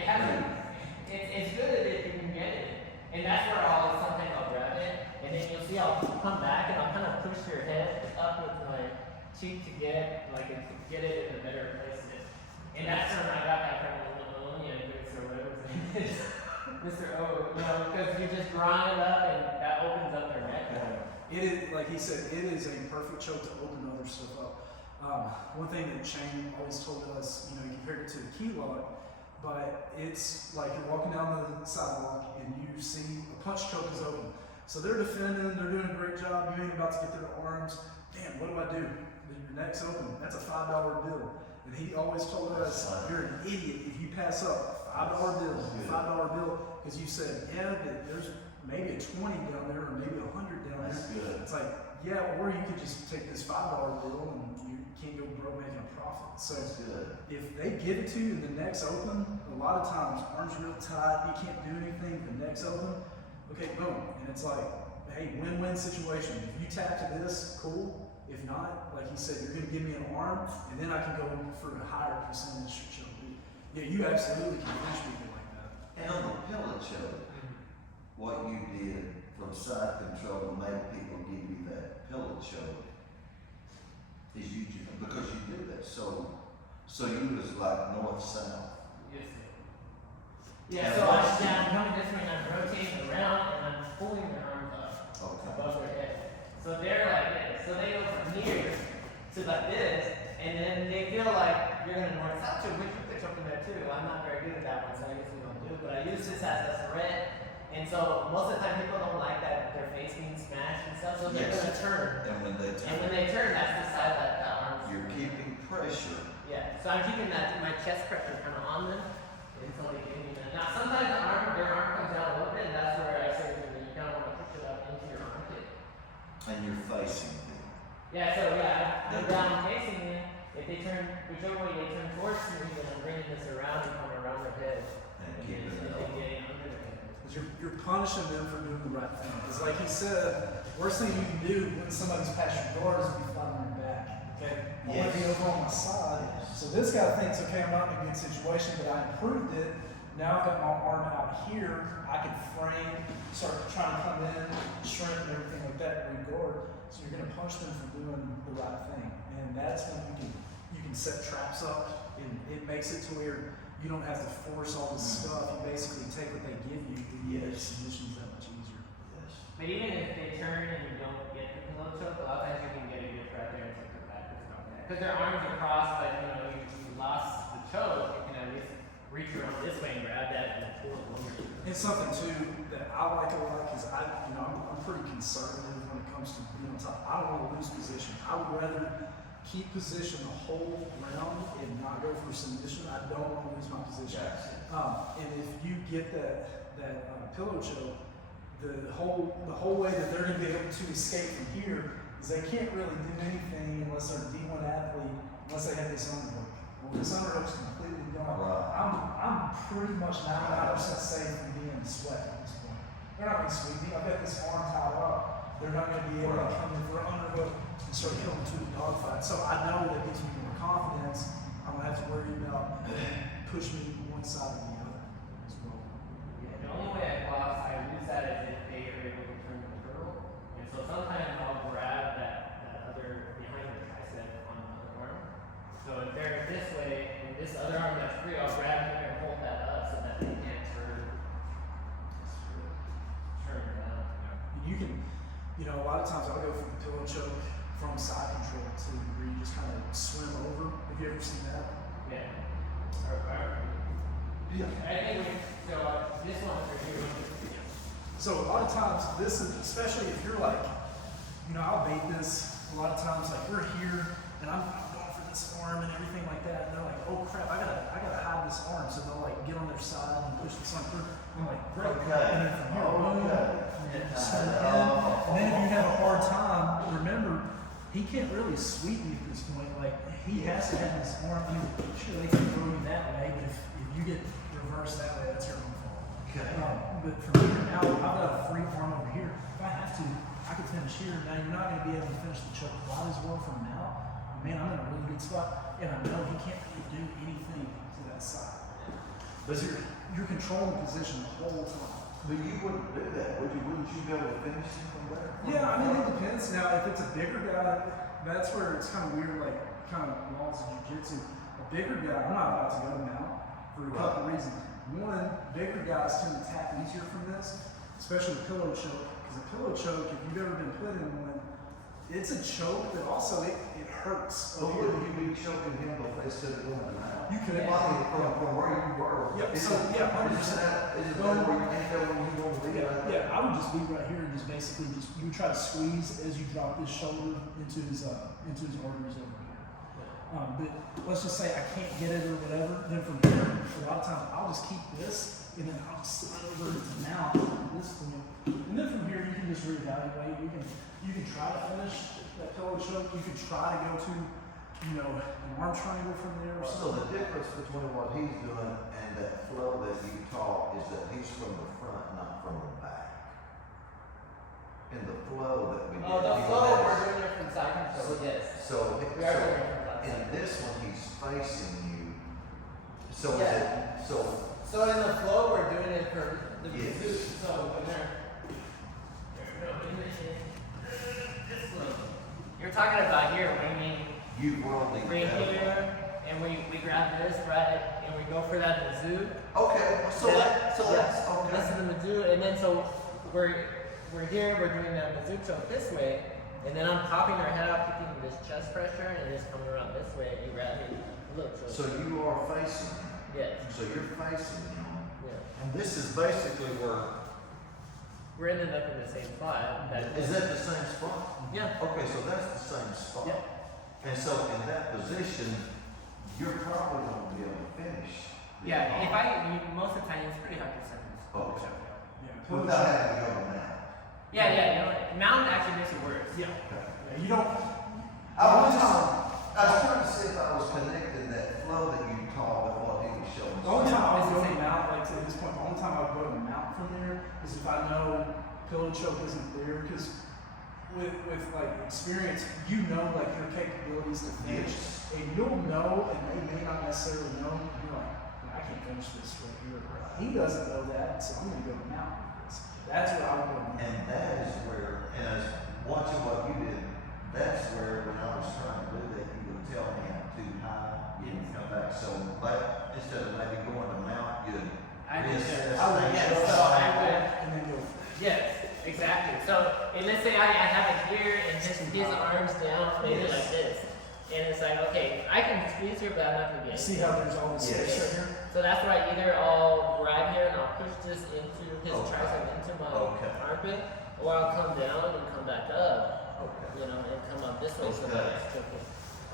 I mean, it's good if you can get it. And that's where I'll sometimes I'll grab it. And then you'll see I'll come back and I'll kind of push your head up with my cheek to get it in a better place. And that's when I got that from or whatever his name is. Mr. O, you know, because you just grind it up and that opens up their neck. It is, like he said, it is a perfect choke to open other stuff up. One thing that Shane always told us, you know, he compared it to a key lock, but it's like you're walking down the sidewalk and you see a punch choke is open. So they're defending, they're doing a great job, you ain't about to get their arms. Damn, what do I do? Your neck's open, that's a $5 bill. And he always told us, you're an idiot if you pass up a $5 bill, because you said, yeah, but there's maybe a 20 down there, or maybe 100 down That's there. good. It's like, yeah, or you could just take this $5 bill and you can't go broke making a profit. So That's good. if they give it to you in the next open, a lot of times arms real tight, you can't do anything. The next open, okay, boom, and it's like, hey, win-win situation. If you tap to this, cool. If not, like he said, you're gonna give me an arm, and then I can go for a higher percentage. Yeah, you absolutely can finish people like that. And on the pillow choke, what you did from side control to make people give you that pillow choke is you just, because you did that so you was like north-south. Yes, sir. Yeah, so I'm coming this way and I'm rotating around and I'm pulling their arms up above their head. So they're like this. So they go from here to like this, and then they feel like you're gonna north south choke, which you could choke in there too. I'm not very good at that one, so I usually don't do it. But I use this as a threat. And so most of the time people don't like that their face being smashed and stuff, so they're gonna turn. And when they turn, And when they turn, that's the side that the arms. you're keeping pressure. Yeah. So I'm keeping that my chest pressure kind of on them until they give me that. Now sometimes their arm comes out a little bit, and that's where I say to them, you kind of want to push it up into your armpit. And you're facing them. Yeah. So yeah, I'm down facing them. If they turn, whichever way they turn towards me, then I'm bringing this around and coming around their head. And And keeping then it they up. get under their head. Because you're punishing them for doing the right thing. Because like he said, worst thing you can do when somebody's past your guard is be flat on your back. Okay? I want to be over on my side. So this guy thinks, okay, I'm not in a good situation, but I improved it. Now I've got my arm out here. I can frame, start trying to come in, shrink and everything like that, regard. So you're going to punish them for doing the right thing. And that's when you can set traps up, and it makes it to where you don't have to force all this stuff. You basically take what they give you, and you get submissions that much easier. Yes. But even if they turn and you don't get the pillow choke, a lot of times you can get a good right there and take them back. Because their arms are crossed, but you lost the choke, you can at least reach around this way and grab that and pull it over. It's something too that I like a lot because I'm pretty conservative when it comes to being on top. I don't want to lose position. I would rather keep position the whole round and not go for submission. I don't want to lose my position. And if you get that pillow choke, the whole way that they're going to be able to escape from here is they can't really do anything unless they're a D1 athlete, unless they have this underhook. Well, this underhook's completely gone. Right. I'm pretty much 99% safe from being swept at this point. They're not going to sweep me. I've got this arm tied up. They're not going to be able to come in for an underhook and start killing to the dogfight. So I know that gives me more confidence. I don't have to worry about pushing me one side or the other as well. Yeah, the only way I box, I lose that is if they are able to turn the turtle. And so sometimes I'll grab that other behind the tricep on the other arm. So if they're this way, and this other arm that's free, I'll grab here and hold that up so that they can't turn around. And you can, a lot of times I'll go for the pillow choke from side control to where you just kind of swim over. Have you ever seen that? Yeah. I think this one for you. So a lot of times, this is, especially if you're like, I'll bait this a lot of times, like we're here and I'm going for this arm and everything like that, and they're like, oh crap, I gotta hide this arm, so they'll like get on their side and push this arm through. I'm like, great. And then from here, boom, and then if you have a hard time, remember, he can't really sweep me at this point. Like he has to have this arm. Sure, they can throw you that way, but if you get reversed that way, that's your own fault. Okay. But from here now, I've got a free arm over here. If I have to, I can finish here. Now you're not going to be able to finish the choke quite as well from now. Man, I'm in a really good spot, and I know he can't really do anything to that side. But you're controlling the position the whole time. But you wouldn't do that, would you? Wouldn't you be able to finish him from there? Yeah, I mean, it depends. Now, if it's a bigger guy, that's where it's kind of weird, like kind of laws of jiu-jitsu. A bigger guy, I'm not about to go now for a couple reasons. One, bigger guys tend to tap easier from this, especially the pillow choke. Because a pillow choke, if you've ever been put in one, it's a choke that also it hurts. So would you be choking him if they stood going out? You could. From where you were. Yep. Is So it 100%. where you can't go when you go to leave? Yeah, I would just be right here and just basically you would try to squeeze as you drop his shoulder into his arteries over here. But let's just say I can't get it or whatever. Then from there, a lot of times I'll just keep this and then I'll just slide over to mount this point. And then from here you can just reevaluate. You can try to finish that pillow choke. You can try to go to, an arm triangle from there or So something. the difference between what he's doing and that flow that you taught is that he's from the front, not from the back. In the flow that we did. Oh, the flow, we're doing it from side control, yes. So, We are doing it from side in control. this one, he's facing you. So, Yeah. So in the flow, we're doing it for the Yes. pursuit. So when you're talking about here, winging you've only right here, and we grab this, right, and we go for that Mizzou. Okay, so that's This okay. is the Mizzou, and then so we're here, we're doing that Mizzou choke this way, and then I'm popping our head out, keeping this chest pressure, and just coming around this way and grabbing. Look, So you are facing him. yes, So you're facing him. yeah. And this is basically where. We're ending up in the same spot. Is that the same spot? Yeah. Okay, so that's the same spot. Yeah. And so in that position, you're probably going to be able to finish. Yeah, most of the time it's pretty hard to send this. Okay. Yeah, Without having to go to now. Yeah, mount actually makes it worse. Yeah. Okay. You don't. I was trying to see if I was connecting that flow that you taught with what he was showing. The only time I It's would the go to same. mount, like to this point, the only time I would go to mount from there is if I know pillow choke isn't there. Because with like experience, like your capabilities to finish, Yes. and you'll know, and they may not necessarily know. You're like, I can't finish this right here. He doesn't know that, so I'm gonna go to mount with this. That's where I would go to mount. And that is where, and as watching what you did, that's where when I was trying to do that, you would tell me I'm too high, you would come back. So like, instead of maybe going to mount, you'd reassess. I would Yeah, just so I would. and then go. Yes, exactly. So let's say I have it here and his arms down, maybe Yes. like this. And it's like, okay, I can squeeze here, but I'm not gonna get See it. how there's all this Yes. space right here? So that's why either I'll grab here and I'll push this into his Okay. tricep into my Okay. armpit, or I'll come down and come back up, Okay. and come up this way so Okay. that it's triple.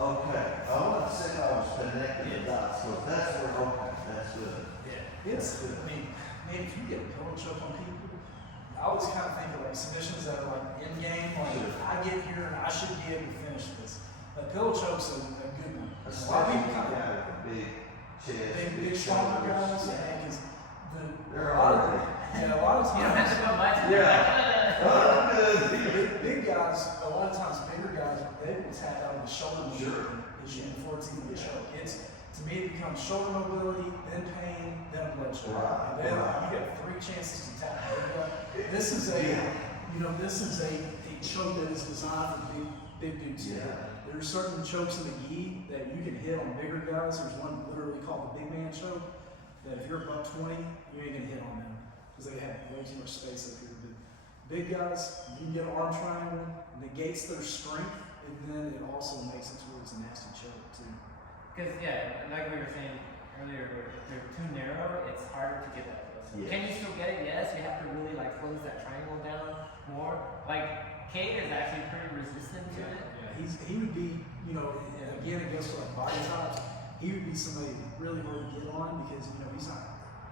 Okay. I wanted to see if I was connecting the dots, so that's where, okay, that's good. Yeah. I mean, man, if you get a pillow choke on people, I always kind of think of like submissions that are like in game, like Sure. I get here and I should be able to finish this. Like pillow choke's a good one. A lot of Especially people kind of guy with a big chest. big stronger guys, shoulders. yeah, because They're a lot of already. yeah, a lot of You don't have times to go much. Yeah. Oh, good. big guys, a lot of times bigger guys, they will tap out of the shoulder Sure. issue before it's even a choke. To me, it becomes shoulder mobility, then pain, then a blood choke. Right, And then right. you get 3 chances to tap. This is a choke that is designed for big dudes. Yeah. There are certain chokes in the gi that you can hit on bigger guys. There's one literally called the big man choke that if you're above 20, you ain't gonna hit on them because they have way too much space up here. But big guys, you can get an arm triangle, negates their strength, and then it also makes it towards a nasty choke too. Because like we were saying earlier, if they're too narrow, it's harder to get that close. Yes. Can you still get it? Yes. You have to really close that triangle down more. Like Kate is actually pretty resistant to it. Yeah, he would be, and again, it goes to like body types. He would be somebody really hard to get on because, he's not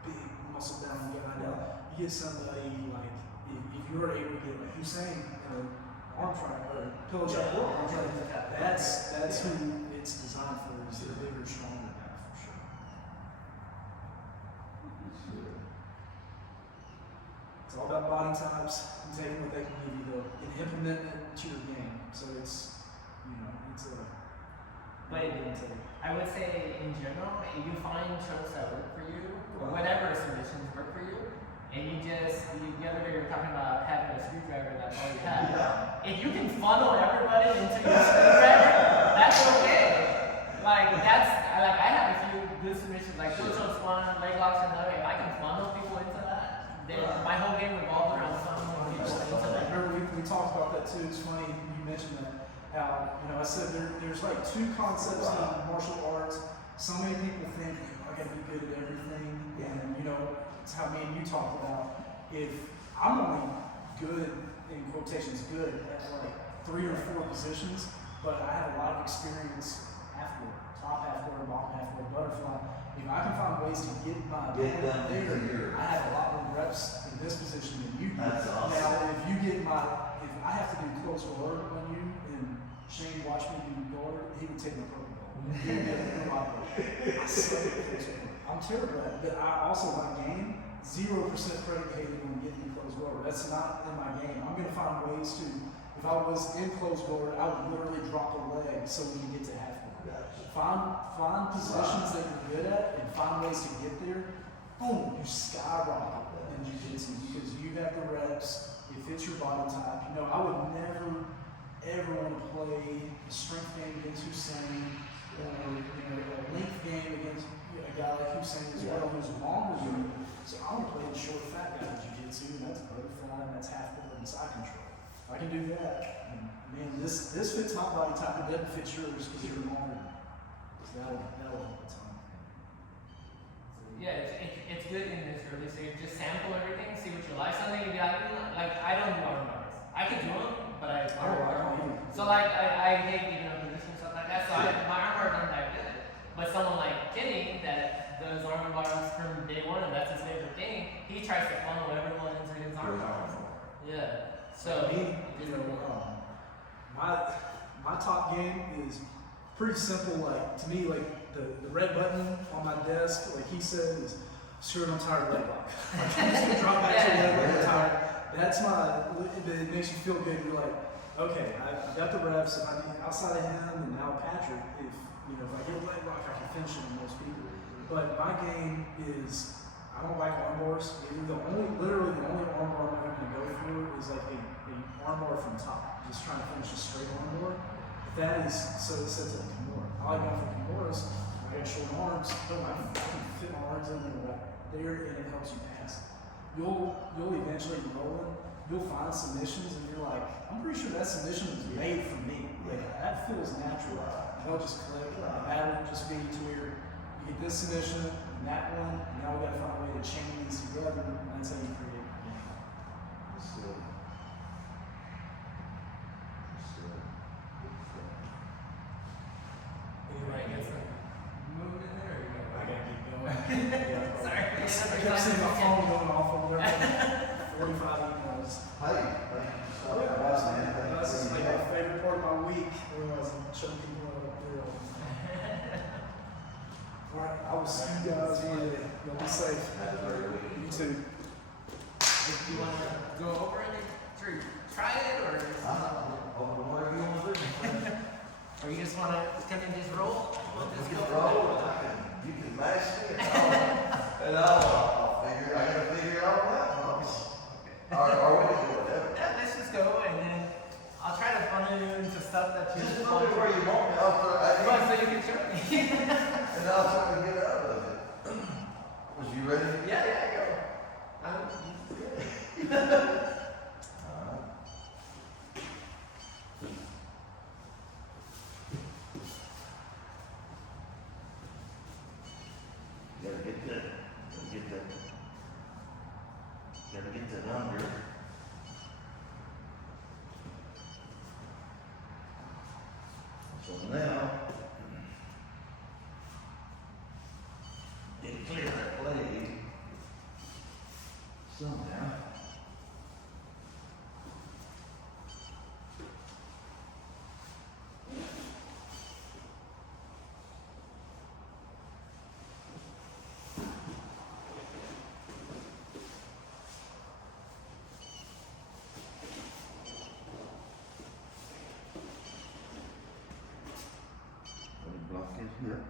a big muscle bound guy. Now, you get somebody like, if you were able to get like Hussein, arm triangle, or pillow choke or arm triangle, that's who it's designed for. Is a bigger, stronger guy for sure. It's all about body types and taking what they can give you though and implementing it to your game. So it's a But I would say in general, if you find chokes that work for you, or whatever submissions work for you, and the other day we were talking about having a screwdriver, that's all you have. Yeah. If you can funnel everybody into your screwdriver, that's okay. I have a few good submissions, like Sure. choke swan, leg locks, and other. If I can funnel people into that, then my whole game revolves around funneling people into that. Remember, we talked about that too. It's funny you mentioned that. How, I said there's like 2 concepts in martial arts. So many people think, I gotta be good at everything. And, it's how me and you talked about. If I'm only good, in quotations, good at like 3 or 4 positions, but I have a lot of experience half quarter, top half quarter, bottom half quarter, butterfly. If I can find ways to get my Get them there, into your- I have a lot more reps in this position than you do. That's awesome. Now, if I have to do close guard on you, and Shane watched me do guard, he would take my purple ball. He would get a lot of it. I suck at close guard. I'm terrible at it, but I also, my game, 0% predicated on getting close guard. That's not in my game. I'm going to find ways to, if I was in close guard, I would literally drop a leg so we can get to half guard. Find positions that you're good at and find ways to get there. Boom, you skyrocket in jiu-jitsu because you have the reps. It fits your body type. You know, I would never ever want to play a strength game against Hussein or a length game against a guy like Hussein as well who's longer than you. So I want to play the short fat guy in jiu-jitsu, and that's butterfly, and that's half guard and side control. I can do that. And man, this fits my body type. It doesn't fit yours because you're longer. So that'll help a ton. Yeah, it's good in this early stage. Just sample everything, see what you like. Something you be like, I don't do arm bars. I can do them, but I don't. So like I hate giving up position stuff like that. So my arm bars aren't that good. But someone like Kenny that does arm bars from day one and that's his favorite thing, he tries to funnel everyone into his arm bars. Yeah. So my top game is pretty simple. Like to me, like the red button on my desk, like he said, is screw it, I'm tired of leg lock. I'm just gonna drop back to leg lock. I'm tired. That's it makes you feel good. You're like, okay, I've got the reps. I mean, outside of him and now Patrick, if I get a leg lock, I can finish it on most people. But my game is, I don't like arm bars. Literally the only arm bar I'm going to go for is like a arm bar from top. Just trying to finish a straight arm bar. That is so sets up Kimura. I like going for Kimuras. I got short arms. Oh, I can fit my arms in there right there, and it helps you pass. You'll eventually roll in. You'll find submissions, and you're like, I'm pretty sure that submission was made for me. Like that feels natural. And they'll just click. The pattern just be to where you get this submission and that one. And now we got to find a way to chain these together, and that's how you create. That's good. That's good. Anybody get some movement in there? Or you I got gotta keep going. Sorry. I kept seeing my phone going off over there. 45 emails. Hey, thank you so much, man. This is like my favorite part of my week. Otherwise, I'm choking one up there. All right, I will see you guys Monday. Y'all be safe. Have a great week. You too. If you want to go over it, try it, or Whatever you want to do. or you just want to come and just roll? You can roll, you can mash me, and I'll figure, I gotta figure it all out. Or we can do whatever. Yeah, let's just go, and then I'll try to funnel you into stuff that you Just put it where you want me, so you can show me. and I'll try to get out of it. Was you ready? Yeah, go. Gotta get that under. So now, you clear that blade somehow. Block his hip.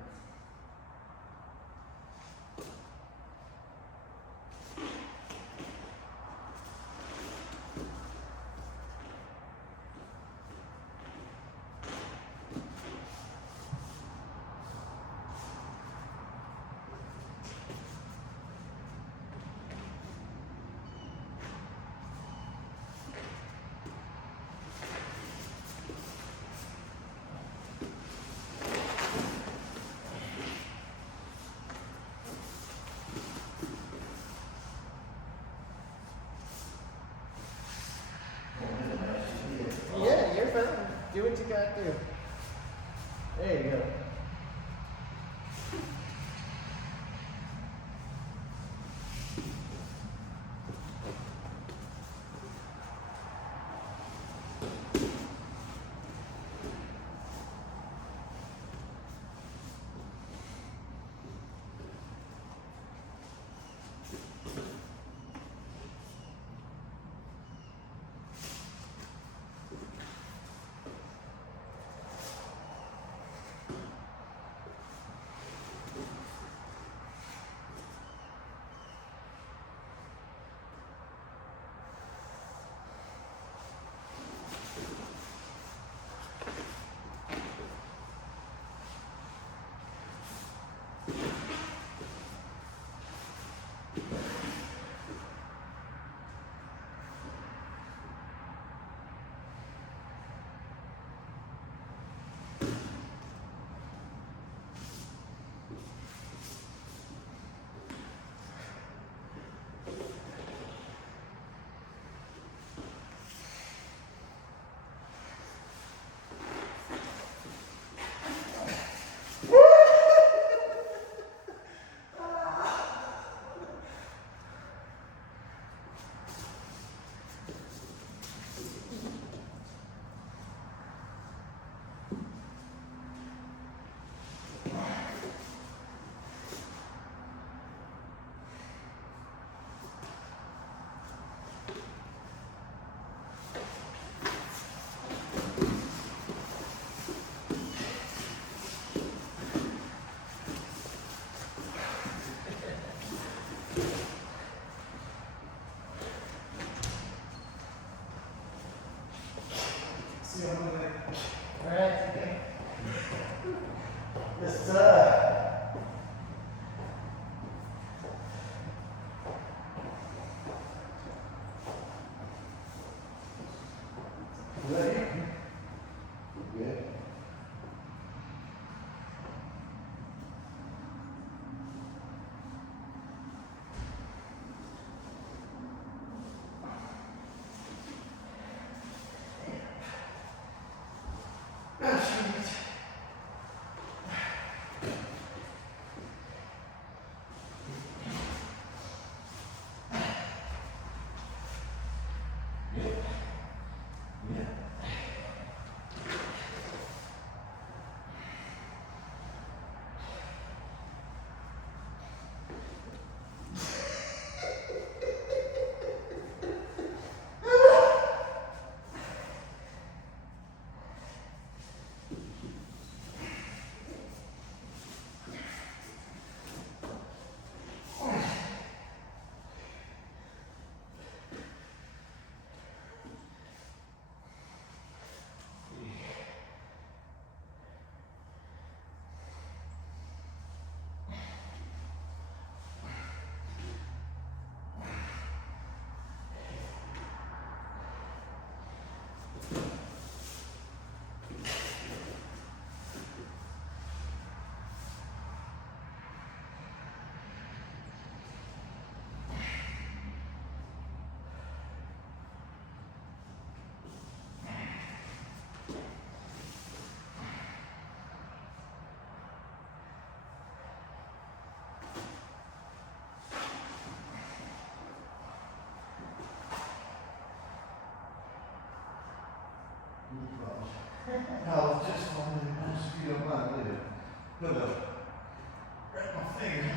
finger.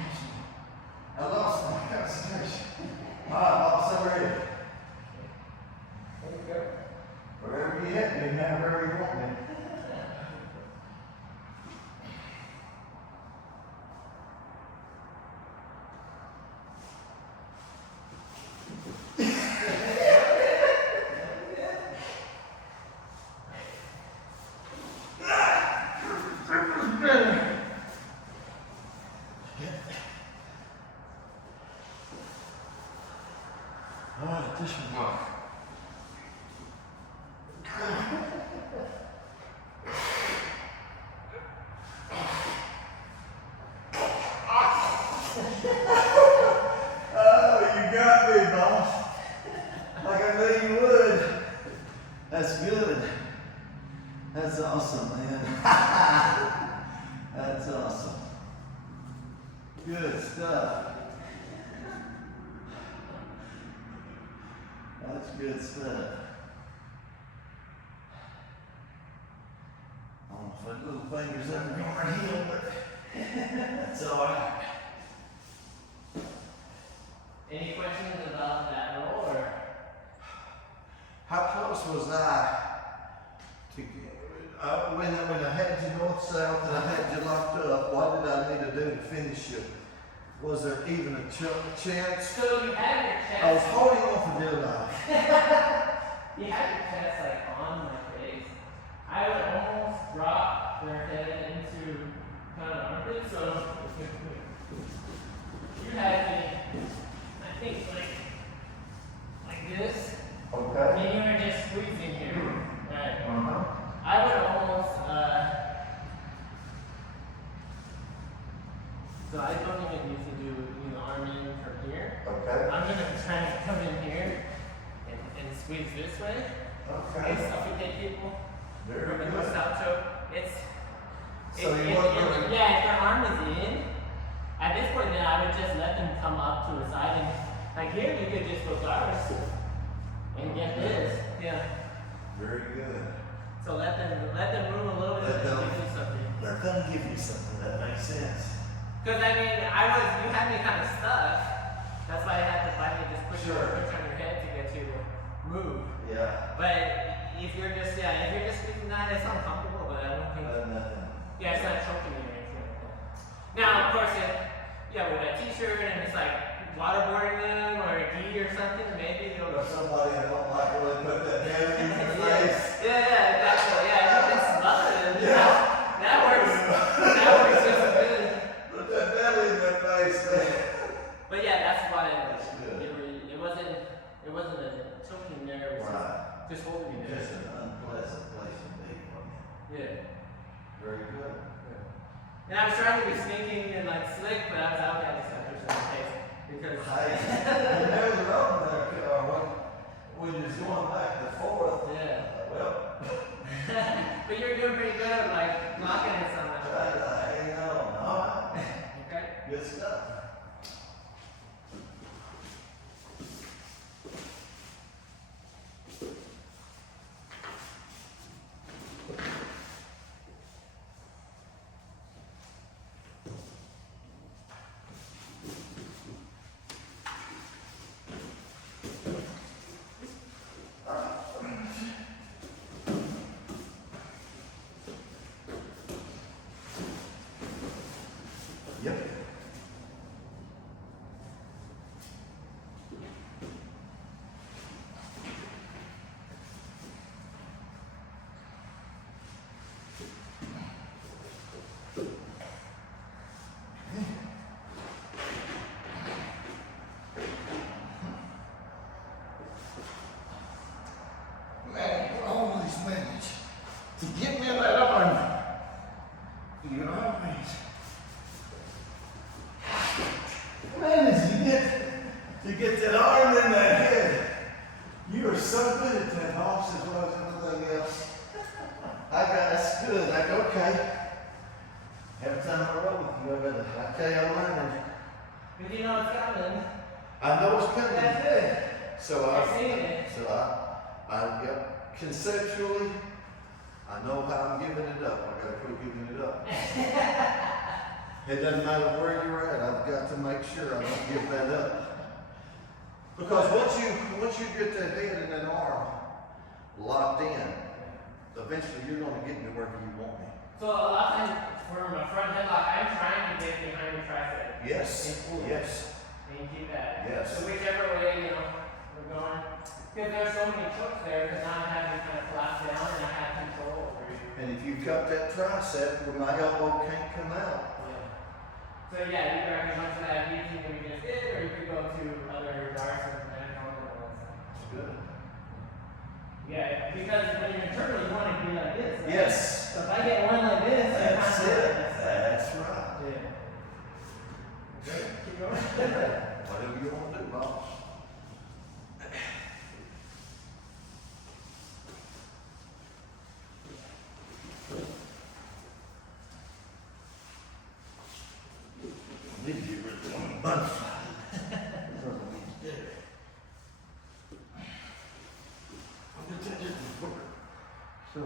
I lost my concentration. All right, boss, over here. Wherever you hit me, man, wherever you want me. All right, this one. Oh, you got me, boss. Like I knew you would. That's good. That's awesome, man. That's awesome. Good stuff. That's good stuff. I don't know if my little fingers ever gonna heal, but that's all right. Any questions about that roll or? How close was I to get, when I had you north south and I had you locked up? What did I need to do to finish you? Was there even a chance? So you had your chest. I was holding on for dear life. You had your chest like on my face. I would almost drop their head into kind of armpit, so you had me, I think like this. Okay. And you were just squeezing here. Right. Uh-huh. I would almost so I don't even need to do arm in from here. Okay. I'm gonna try to come in here and squeeze this way. Okay. And suffocate people. Very From the good. north south choke. So you want to? Yeah, if their arm is in, at this point then I would just let them come up to the side and like here you could just go guards and get this. Yeah. Very good. So let them move a little bit Let and them- give you something. Let them give you something that makes sense. Because I mean, you had me kind of stuck. That's why I had to finally just push Sure. on your head to get you to move. Yeah. But if you're just speaking that, it's uncomfortable, but I don't think, Nothing. yeah, it's not choking you or anything like that. Now, of course, if you have a wet t-shirt and it's like waterboarding them or a gi or something, maybe you'll. Or somebody that don't like really put that down in your face. Yeah, exactly. Yeah, you can smother them. Yeah. That works. That works just as good. Put that belly in their face, man. But yeah, that's why That's good. it wasn't a choking there. It was Right. just holding you there. Just an unpleasant place to be for me. Yeah. Very good. And I was trying to be sneaky and like slick, but I was out there just after some face because. Hey, there was a road there, when you was going back and forth. Yeah. Well, But you're doing pretty good at like blocking it so much. hang on. All right. Okay. Good stuff. Yep. Man, all these minutes to get me that arm. You know, man, to get that arm in that head. You are so good at that, boss, as well as everything else. That's good. I go, okay. Every time I roll with you, okay, I'm learning. But you know it's coming. I know it's coming. That's it. So I've seen it. yep, conceptually, I know how I'm giving it up. I gotta quit giving it up. It doesn't matter where you're at, I've got to make sure I don't give that up. Because once you get that head and that arm locked in, eventually you're gonna get me wherever you want me. So a lot of times from a front headlock, I'm trying to get behind the tricep. Yes, And pull it. yes, And you keep that. yes. So whichever way, you know, we're going. Because there's so many chokes there, because now I have you kind of collapse down and I have control over you. And if you cut that tricep where my elbow can't come out. Yeah. So yeah, you can as much of that guillotine that we just did, or you could go to other darts and anaconda and all that stuff. It's good. Yeah, because when you're internal, you want to be like this. Right? Yes. So if I get one like this, That's I it. That's right. Yeah. Okay. Keep going. Whatever you want to do, boss. Need to get rid of one butterfly. So.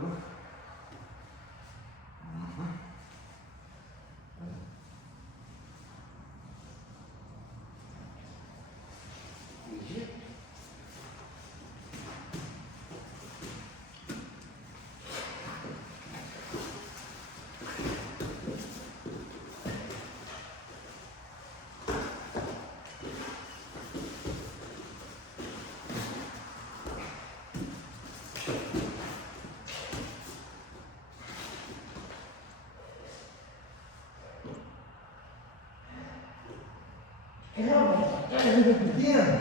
Yeah.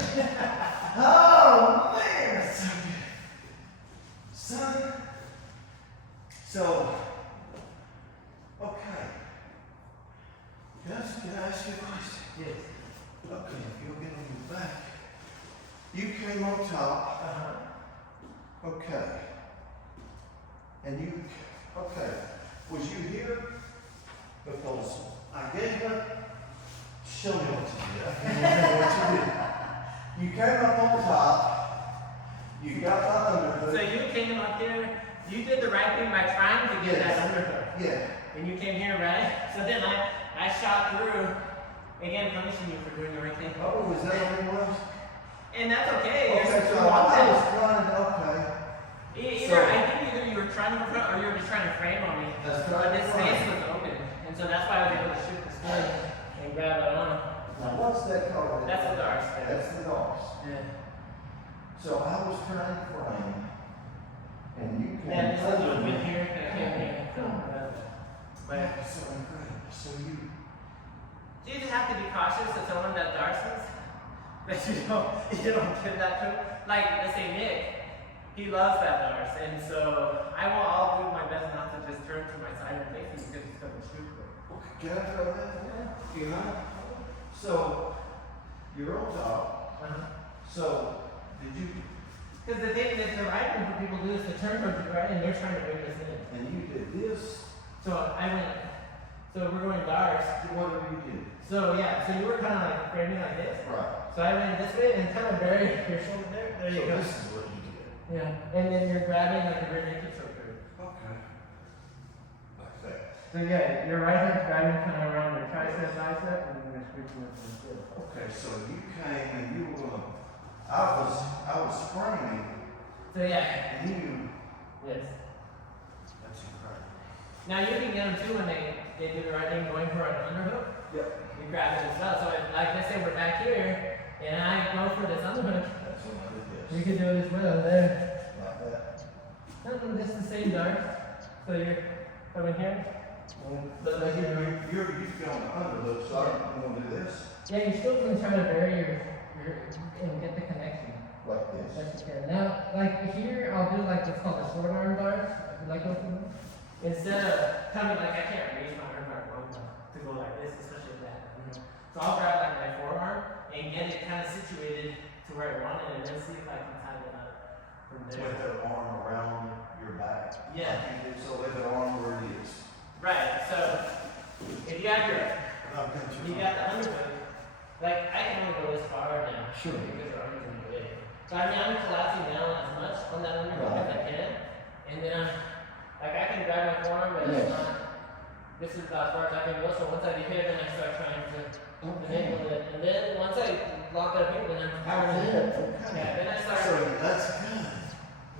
Oh man, that's so good. Son. So, okay. Can I ask you a question? Yes. Okay, if you'll get on your back. You came on top. Okay. And you, okay. Was you here? Because I gave up. Show me what you did. I can't remember what you did. You came up on top. You got my underhook. So you came up here, you did the right thing by trying to get that underhook. Yeah. And you came here, right? So then I shot through, again punishing you for doing the right thing. Oh, is that what it was? And that's okay. Okay, so I was trying to, okay. I think either you were trying to front or you were just trying to frame on me. That's But right. this space was open. And so that's why I was able to shoot the spin and grab it on. Now what's that called? That's the darts. That's the darts. Yeah. So I was trying to frame, and you came. Yeah, this is open here. I can't make it. But so incredible. So you. You just have to be cautious to someone that darts that you don't give that to. Like, let's say Nick, he loves that darts, and so I'll do my best not to just turn to my side and face him because he's going to shoot quick. Can I try that? Yeah. You know? So you're on top. So did you? Because the thing that the right thing for people do is to turn towards you, right? And they're trying to bring this in. And you did this. So we're going darts. Whatever you did. So yeah, so you were kind of like framing like this. Right. So I went this way and kind of buried your shoulder there. There you So go. this is what you did. Yeah. And then you're grabbing like a rear naked choker. Okay. Like that. So yeah, your right hand's grabbing kind of around your tricep, bicep, and then you're scooching up to the foot. Okay, so you came and you were gonna. I was framing. So yeah. And you. Yes. That's incredible. Now you can get them too when they do the right thing, going for an underhook. Yep. You grab it as well. So if, like let's say we're back here, and I go for this underhook, That's what I did. you Yes. can do it as well there. Like that. No, just the same dart. So you're coming here. But like you're on the underhook, so I'm gonna do this Yeah, you're still going to try to bury your and get the connection. like this. Best you can. Now, like here, I'll do like what's called a short arm dart. If you like those ones. Instead of coming like I can't raise my arm like one to go like this, especially that. So I'll grab like my forearm and get it kind of situated to where I want it, and then see if I can tie it up from With there. their arm around your back. Yeah. So let their arm where it is. Right. So if you have your you got the underhook. Like I can only go this far now. Sure. Because your arm's in the way. So I mean I'm collapsing down as much on that underhook as I can. And then I can grab my forearm, but Yes. it's not this is about as far as I can go. So once I get here, then I start trying to enable it. And then once I lock it up here, then I'm powering it. Yeah, then I start. So that's good.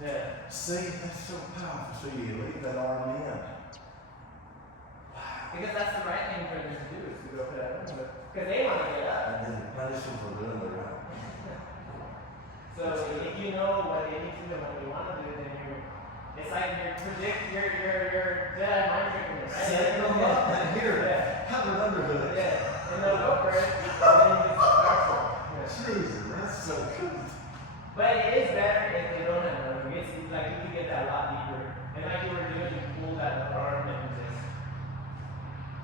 Yeah. See, that's so powerful. So you leave that arm in. Because that's the right thing for them to do is to go for that one. Because they want to get up. And then you punish them for doing it right. So if you know what they need to do and what they want to do, then it's like you're dead mind tricking them, right? Setting them up and here, Yeah. have an underhood. Yeah. And they'll go for it. And then you just start for it. Yeah. Jesus, that's so good. But it is better if they don't have one. It's like you can get that a lot deeper. And like you were doing, you pull that arm and just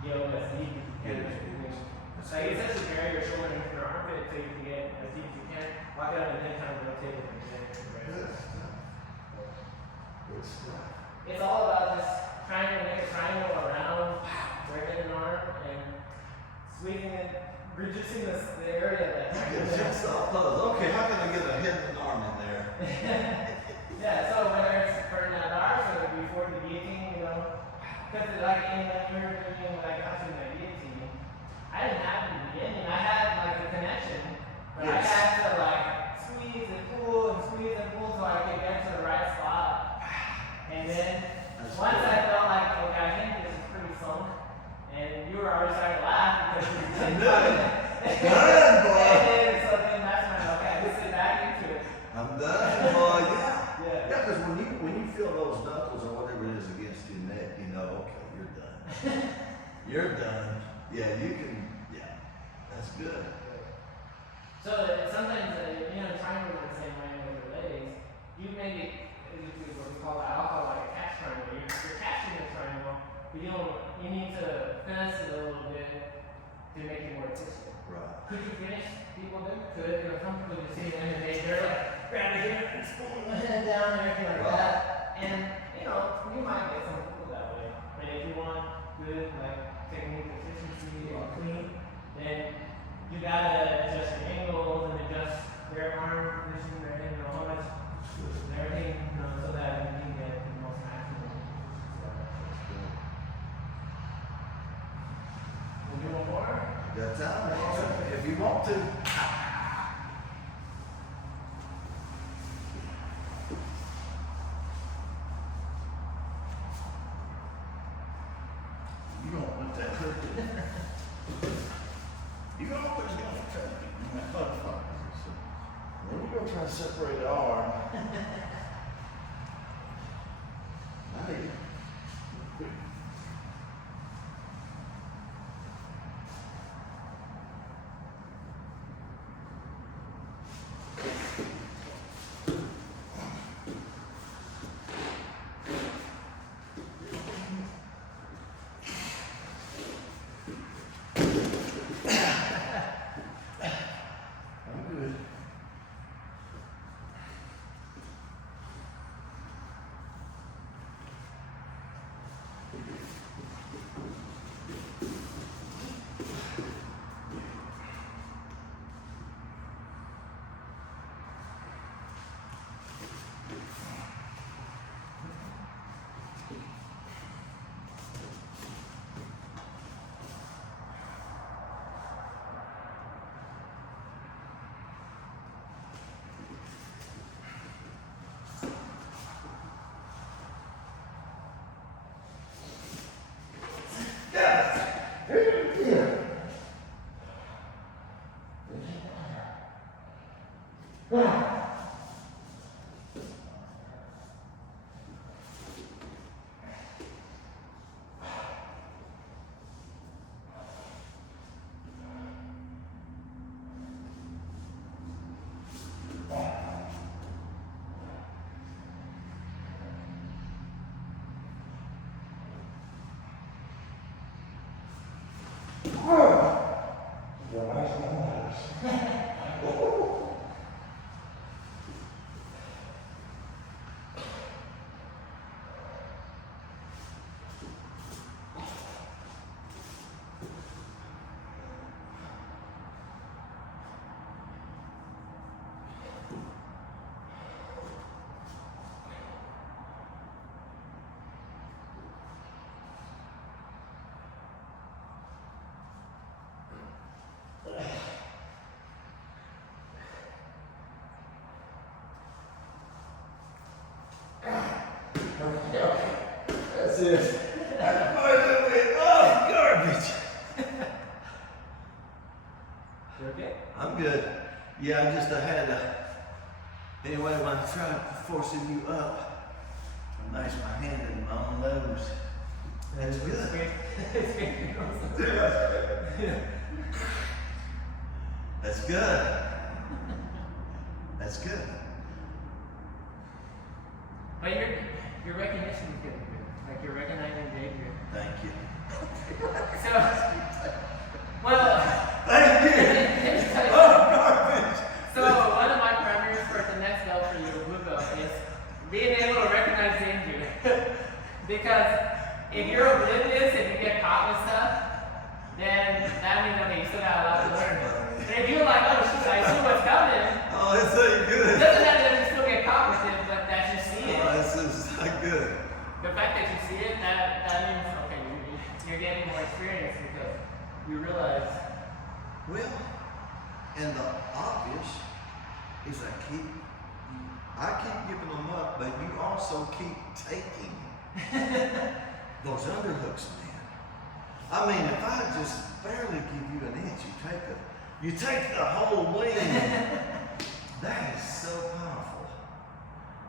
go as deep as you can. Like it says to bury your shoulder into your armpit so you can get as deep as you can. Walk it up and then kind of rotate it. Good stuff. Good stuff. It's all about just trying to make a triangle around, bringing an arm and squeezing it, reducing the area that. You get jigsaw puzzle. Okay, how can I get a head and an arm in there? Yeah, so whether it's for Nadar or before the guillotine, because like in the European, like after the guillotine, I didn't have it in the beginning. I had like a connection, but Yes. I had to like squeeze and pull so I could get to the right spot. And then once I felt like, okay, I think this is pretty sunk, and you were already starting to laugh because you didn't Done, boy. And so then that's when okay, I just sit back into it. I'm done, boy. Yeah. Yeah. Yeah, because when you feel those knuckles or whatever it is against your neck, you know, okay, you're done. You're done. Yeah, you can. Yeah, that's good. So sometimes, triangles are the same way with your legs. You maybe, this is what we call that, I'll call like a catch triangle. You're catching the triangle, but you need to finesse it a little bit to make it more efficient. Right. Could you finish people then? Could, some people just see them and they're like, grab it here and spoon my head down and everything like Right. that. And, you might get some people that way. And if you want good, like, technique efficiency and clean, then you gotta adjust your angles and adjust their arm position, their hand, all that, and everything, so that you can get the most maximum. We'll do one more. Got time? If you want to. You don't want that hook in there. You always gonna try to be my motherfucker. So, then you go try to separate the arm. Hey. I'm good. You okay? I'm good. Yeah, I had anyway, when I tried forcing you up, I mashed my hand in my own nose. That's good. That's good. That's good. But your recognition is good. Like you're recognizing behavior. Thank you. So, well, Thank you. Oh, garbage. So one of my primaries for the next belt for you, blue belt, is being able to recognize danger. Because if you're oblivious and you get caught with stuff, then that means okay, you still got a lot to learn. But if you're like, oh shoot, I see what's coming, Oh, that's not good. it doesn't matter that you still get caught with it, but that you see it. Oh, this is not good. The fact that you see it, that means okay, you're getting more experience because you realize. Well, and the obvious is I keep giving them up, but you also keep taking those underhooks, man. I mean, if I just barely give you an inch, you take the whole wing. That is so powerful.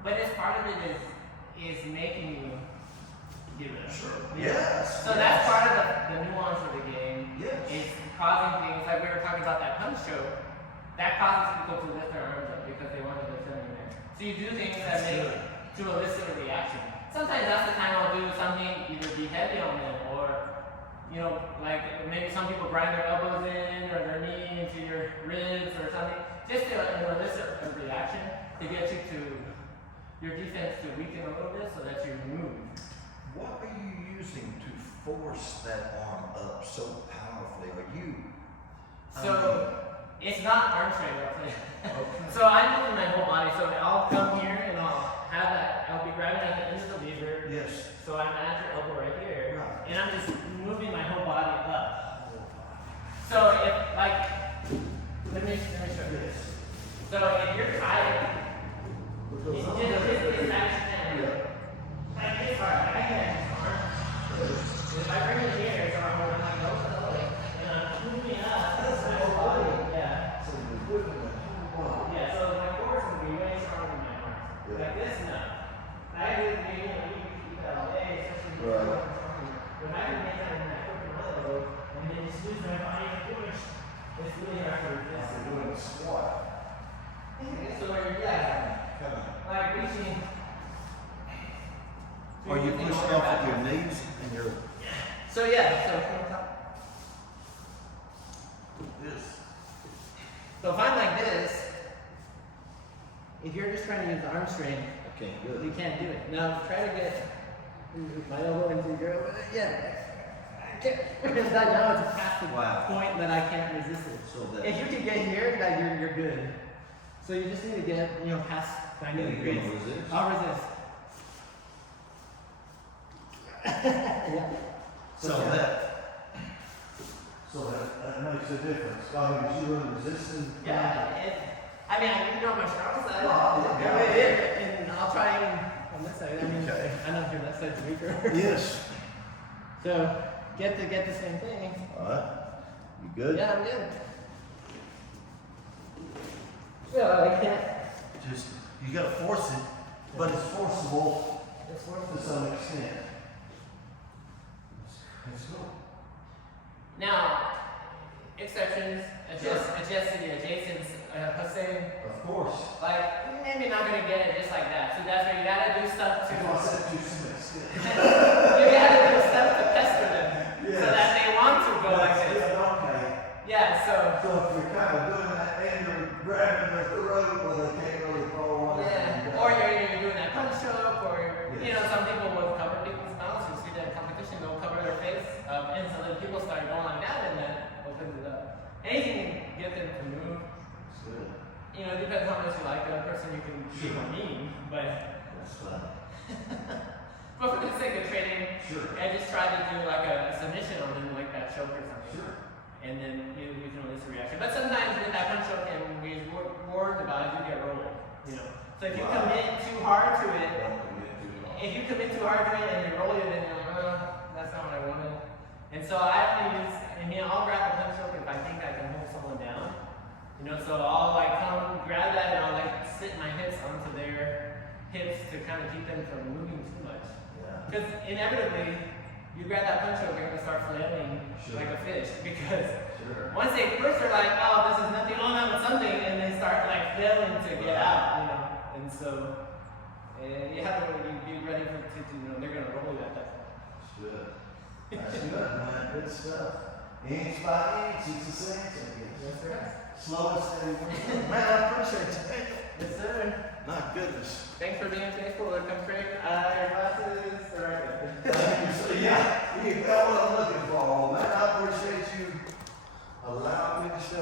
But as part of it is making you give it up. Sure. Yeah. Yes. So that's part of the nuance of the game. Yes. Is causing things like we were talking about that punch choke. That causes people to lift their arms up because they want to lift them in there. So you do things that make to elicit a reaction. Sometimes that's the time I'll do something, either be heavy on them or, you know, like maybe some people grind their elbows in or their knee into your ribs or something, just to elicit a reaction to get you to your defense to weaken a little bit so that you move. What are you using to force that arm up so powerfully? Are you? It's not arm strength, I'll tell you. Okay. So I'm moving my whole body. So I'll come here and I'll have that. I'll be grabbing at the end of the lever. Yes. So I'm at your elbow right here, Right. and I'm just moving my whole body up. So if like, let me show you this. So if you're tired, you just hit this action like this hard. I can arm. If I bring it here, so I'm like go to the leg, and I'm moving up. That's my whole body. Yeah. So you're whipping the whole body. Yeah. So my core is gonna be way stronger than my arms. Yeah. Like this now. I would be able to keep that all day, especially if Right. but I can make that in that quick load, and then just use my body to push. It's really hard to resist. You're doing a squat. So yeah, Come on. like reaching. Are you pushing off with your knees and your? So yeah, so from the top. This. So if I'm like this, if you're just trying to use the arm strength, I can't do you it. can't do it. Now try to get my elbow into your elbow. Yeah. I can't. Because now it's past the Wow. point that I can't resist it. So that. If you can get here, that you're good. So you just need to get, past 90 Yeah, you degrees. gonna resist? I'll resist. Yeah. So that makes a difference. I mean, you were resisting. Yeah. I mean, my strong side. Oh, yeah. And I'll try even on this side. I mean, Okay. I know your left side's weaker. Yes. So get the same thing. All right. You good? Yeah, I'm good. Yeah, I can't. Just you gotta force it, but it's forcible It's worth to it. some extent. Let's go. Now, exceptions, adjust to the adjacent Hussein. Of course. Like, maybe not gonna get it just like that. So that's where you gotta do stuff to. If I set you some extent. You gotta do stuff to pester them. Yes. So that they want to go like this. Yeah, okay. Yeah, so. So if you're kind of doing that and you're grabbing their throat, well, they can't really fall on it. Yeah. Or you're doing that punch choke, or, Yes. some people will cover people's mouths. You see that in competition, they'll cover their face. And so then people start going like that, and that opens it up. Anything to get them to move. That's good. It depends how much you like the other person, you can be more mean, but. That's fun. But for the sake of training, Sure. I just try to do like a submission on them, like that choke or something. Sure. And then we can release a reaction. But sometimes with that punch choke, and we warned about it, you get rolled. So if you Wow. commit too hard to it, Don't commit too long. if you commit too hard to it and you roll it, and you're like, that's not what I wanted. And so I only use, I'll grab the punch choke if I think I can hold someone down. because inevitably, you grab that punch over, you're gonna start flailing Sure. like a fish because Sure. once they first are like, oh, this is nothing, oh, no, it's something, and they start like flailing to get out, you know, and so you have to be ready for they're gonna roll you at that point. Good. That's good, man. Good stuff. Inch by inch, it's a science, I guess. Yes, sir. Slow and steady. Man, I appreciate you. Yes, sir. My goodness. Thanks for being faithful. Come straight. Your glasses are right there. So, yeah, you got what I'm looking for, man. I appreciate you allowing me to show